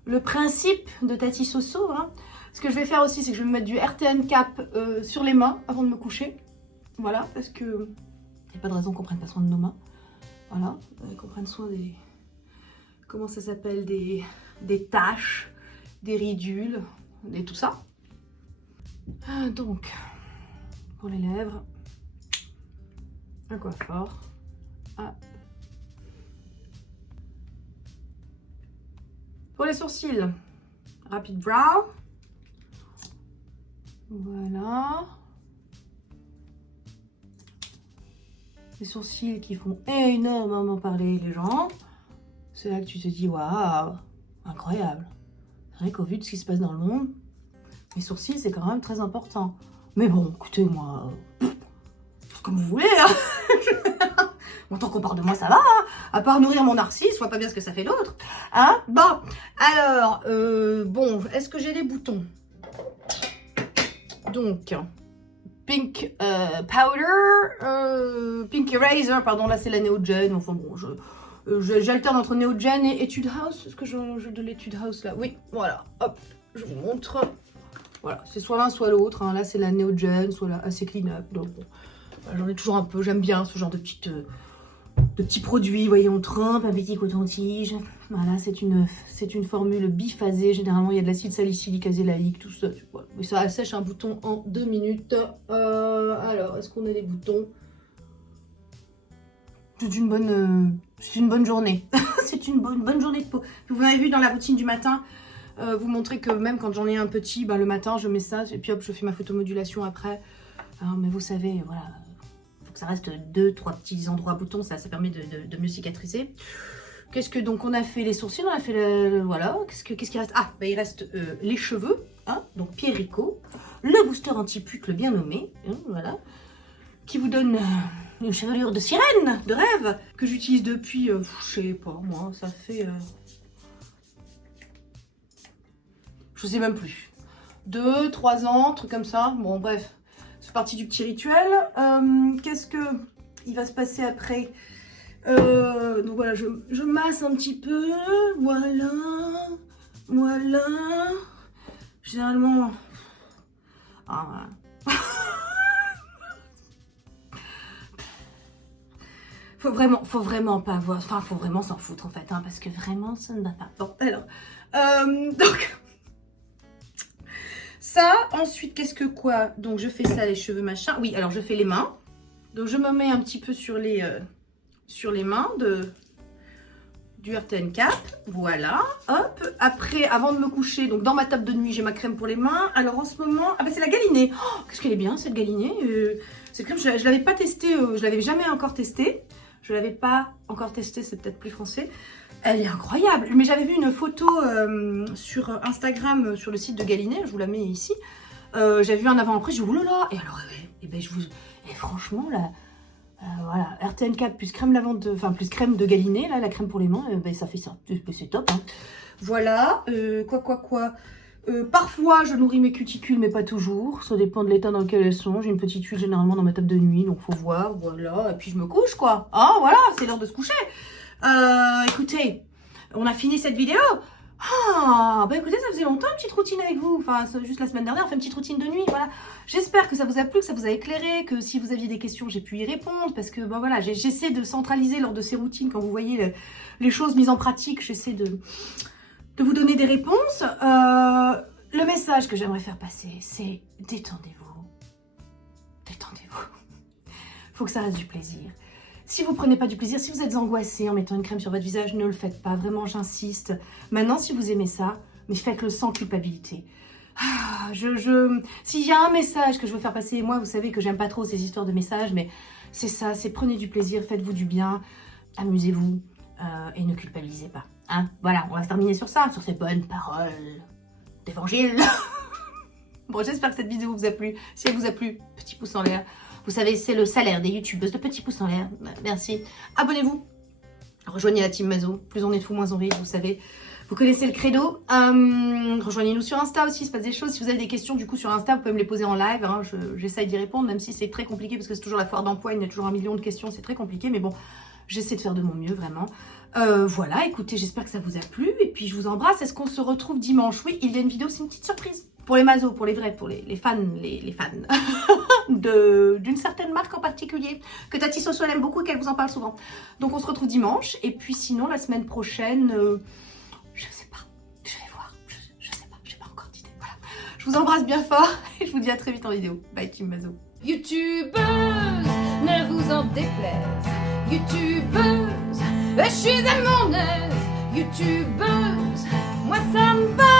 le principe de Tati Soso. Hein. Ce que je vais faire aussi, c'est que je vais me mettre du RTN Cap sur les mains avant de me coucher. Voilà, parce que il n'y a pas de raison qu'on prenne pas soin de nos mains. Voilà, qu'on prenne soin des... Comment ça s'appelle, des taches, des ridules, et tout ça. Donc, pour les lèvres, un coiffeur. Ah. Pour les sourcils, Rapid Brow. Voilà. Les sourcils qui font énormément parler les gens. C'est là que tu te dis, waouh, incroyable. C'est vrai qu'au vu de ce qui se passe dans le monde, les sourcils, c'est quand même très important. Mais bon, écoutez, moi, comme vous voulez. Hein. Bon, tant qu'on parle de moi, ça va. Hein. À part nourrir mon narcisse, je vois pas bien ce que ça fait d'autre. Hein, bon, alors, bon, est-ce que j'ai les boutons? Donc, Pink Powder, Pink Eraser, pardon, là c'est la Neogen. Enfin bon, j'alterne entre Neogen et Etude House. Est-ce que j'ai de l'Etude House là? Oui, voilà, hop, je vous montre. Voilà, c'est soit l'un soit l'autre. Hein. Là c'est la Neogen, soit la AC Clean Up. Donc bon, j'en ai toujours un peu. J'aime bien ce genre de petits produits. Vous voyez, on trempe un petit coton-tige. Voilà, c'est une formule biphasée. Généralement, il y a de l'acide salicylique azélaïque, tout ça. Voilà. Mais ça assèche un bouton en 2 minutes. Alors, est-ce qu'on a les boutons? C'est une bonne journée. C'est une bonne journée de peau. Vous m'avez vu dans la routine du matin, vous montrer que même quand j'en ai un petit, le matin, je mets ça. Et puis hop, je fais ma photomodulation après. Alors, mais vous savez, voilà, faut que ça reste 2-3 petits endroits boutons. Ça permet de mieux cicatriser. Qu'est-ce que donc on a fait les sourcils, on a fait voilà. Qu'est-ce qu'il reste? Ah, il reste les cheveux, hein, donc Pierrico, le booster anti-pucle bien nommé, hein, voilà, qui vous donne une chevelure de sirène, de rêve, que j'utilise depuis, je sais pas moi, ça fait, je sais même plus, 2-3 ans, truc comme ça. Bon bref, c'est parti du petit rituel. Qu'est-ce que il va se passer après? Donc voilà, je masse un petit peu, voilà, généralement, voilà. Faut vraiment pas avoir, enfin faut vraiment s'en foutre en fait, hein, parce que vraiment ça ne va pas. Bon, alors, donc, ça, ensuite qu'est-ce que quoi? Donc je fais ça, les cheveux machin, oui, alors je fais les mains, donc je me mets un petit peu sur les mains du RTN Cap, voilà, hop. Après, avant de me coucher, donc dans ma table de nuit, j'ai ma crème pour les mains. Alors en ce moment, ah c'est la Galinée. Oh, qu'est-ce qu'elle est bien cette Galinée. Cette crème, je l'avais pas testée, je l'avais jamais encore testée. Je l'avais pas encore testée, c'est peut-être plus français. Elle est incroyable. Mais j'avais vu une photo sur Instagram, sur le site de Galinée, je vous la mets ici. J'avais vu un avant-après, je dis oulala. Et alors, franchement là. Voilà, RTN 4 plus crème lavande, enfin plus crème de Galinée, là, la crème pour les mains, ça fait ça, c'est top. Hein. Voilà, quoi. Parfois, je nourris mes cuticules, mais pas toujours. Ça dépend de l'état dans lequel elles sont. J'ai une petite huile généralement dans ma table de nuit, donc faut voir, voilà. Et puis je me couche, quoi. Ah, voilà, c'est l'heure de se coucher. Écoutez, on a fini cette vidéo. Ah, bah écoutez, ça faisait longtemps une petite routine avec vous. Enfin, juste la semaine dernière, on fait une petite routine de nuit, voilà. J'espère que ça vous a plu, que ça vous a éclairé, que si vous aviez des questions, j'ai pu y répondre. Parce que, bah voilà, j'essaie de centraliser lors de ces routines, quand vous voyez les choses mises en pratique, j'essaie de vous donner des réponses. Le message que j'aimerais faire passer, c'est détendez-vous. Détendez-vous. Faut que ça reste du plaisir. Si vous prenez pas du plaisir, si vous êtes angoissé en mettant une crème sur votre visage, ne le faites pas. Vraiment, j'insiste. Maintenant, si vous aimez ça, mais faites-le sans culpabilité. S'il y a un message que je veux faire passer, moi, vous savez que j'aime pas trop ces histoires de messages, mais c'est ça, c'est prenez du plaisir, faites-vous du bien, amusez-vous et ne culpabilisez pas. Hein, voilà, on va se terminer sur ça, sur ces bonnes paroles d'évangile. Bon, j'espère que cette vidéo vous a plu. Si elle vous a plu, petit pouce en l'air. Vous savez, c'est le salaire des youtubeuses, de petits pouces en l'air. Merci. Abonnez-vous. Rejoignez la team Mazo. Plus on est de fous, moins on rit, vous savez. Vous connaissez le credo. Rejoignez-nous sur Insta aussi, il se passe des choses. Si vous avez des questions du coup sur Insta, vous pouvez me les poser en live. Hein. J'essaye d'y répondre, même si c'est très compliqué parce que c'est toujours la foire d'emploi. Il y a toujours 1 million de questions, c'est très compliqué. Mais bon, j'essaie de faire de mon mieux, vraiment. Voilà, écoutez, j'espère que ça vous a plu. Et puis, je vous embrasse. Est-ce qu'on se retrouve dimanche? Oui, il y a une vidéo, c'est une petite surprise. Pour les mazos, pour les vrais, pour les fans, les fans d'une certaine marque en particulier, que Tati Soso aime beaucoup et qu'elle vous en parle souvent. Donc, on se retrouve dimanche. Et puis, sinon, la semaine prochaine, je sais pas. Je vais voir. Je sais pas. J'ai pas encore d'idée. Voilà. Je vous embrasse bien fort et je vous dis à très vite en vidéo. Bye, Team Mazo. Youtubeuse, ne vous en déplaise. Youtubeuse, je suis à mon aise. Youtubeuse, moi ça me va.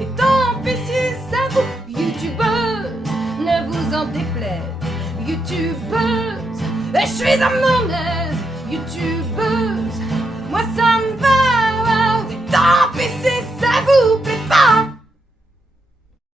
Et tant pis si ça vous. Youtubeuse, ne vous en déplaise. Youtubeuse, je suis à mon aise. Youtubeuse, moi ça me va. Et tant pis si ça vous plaît pas.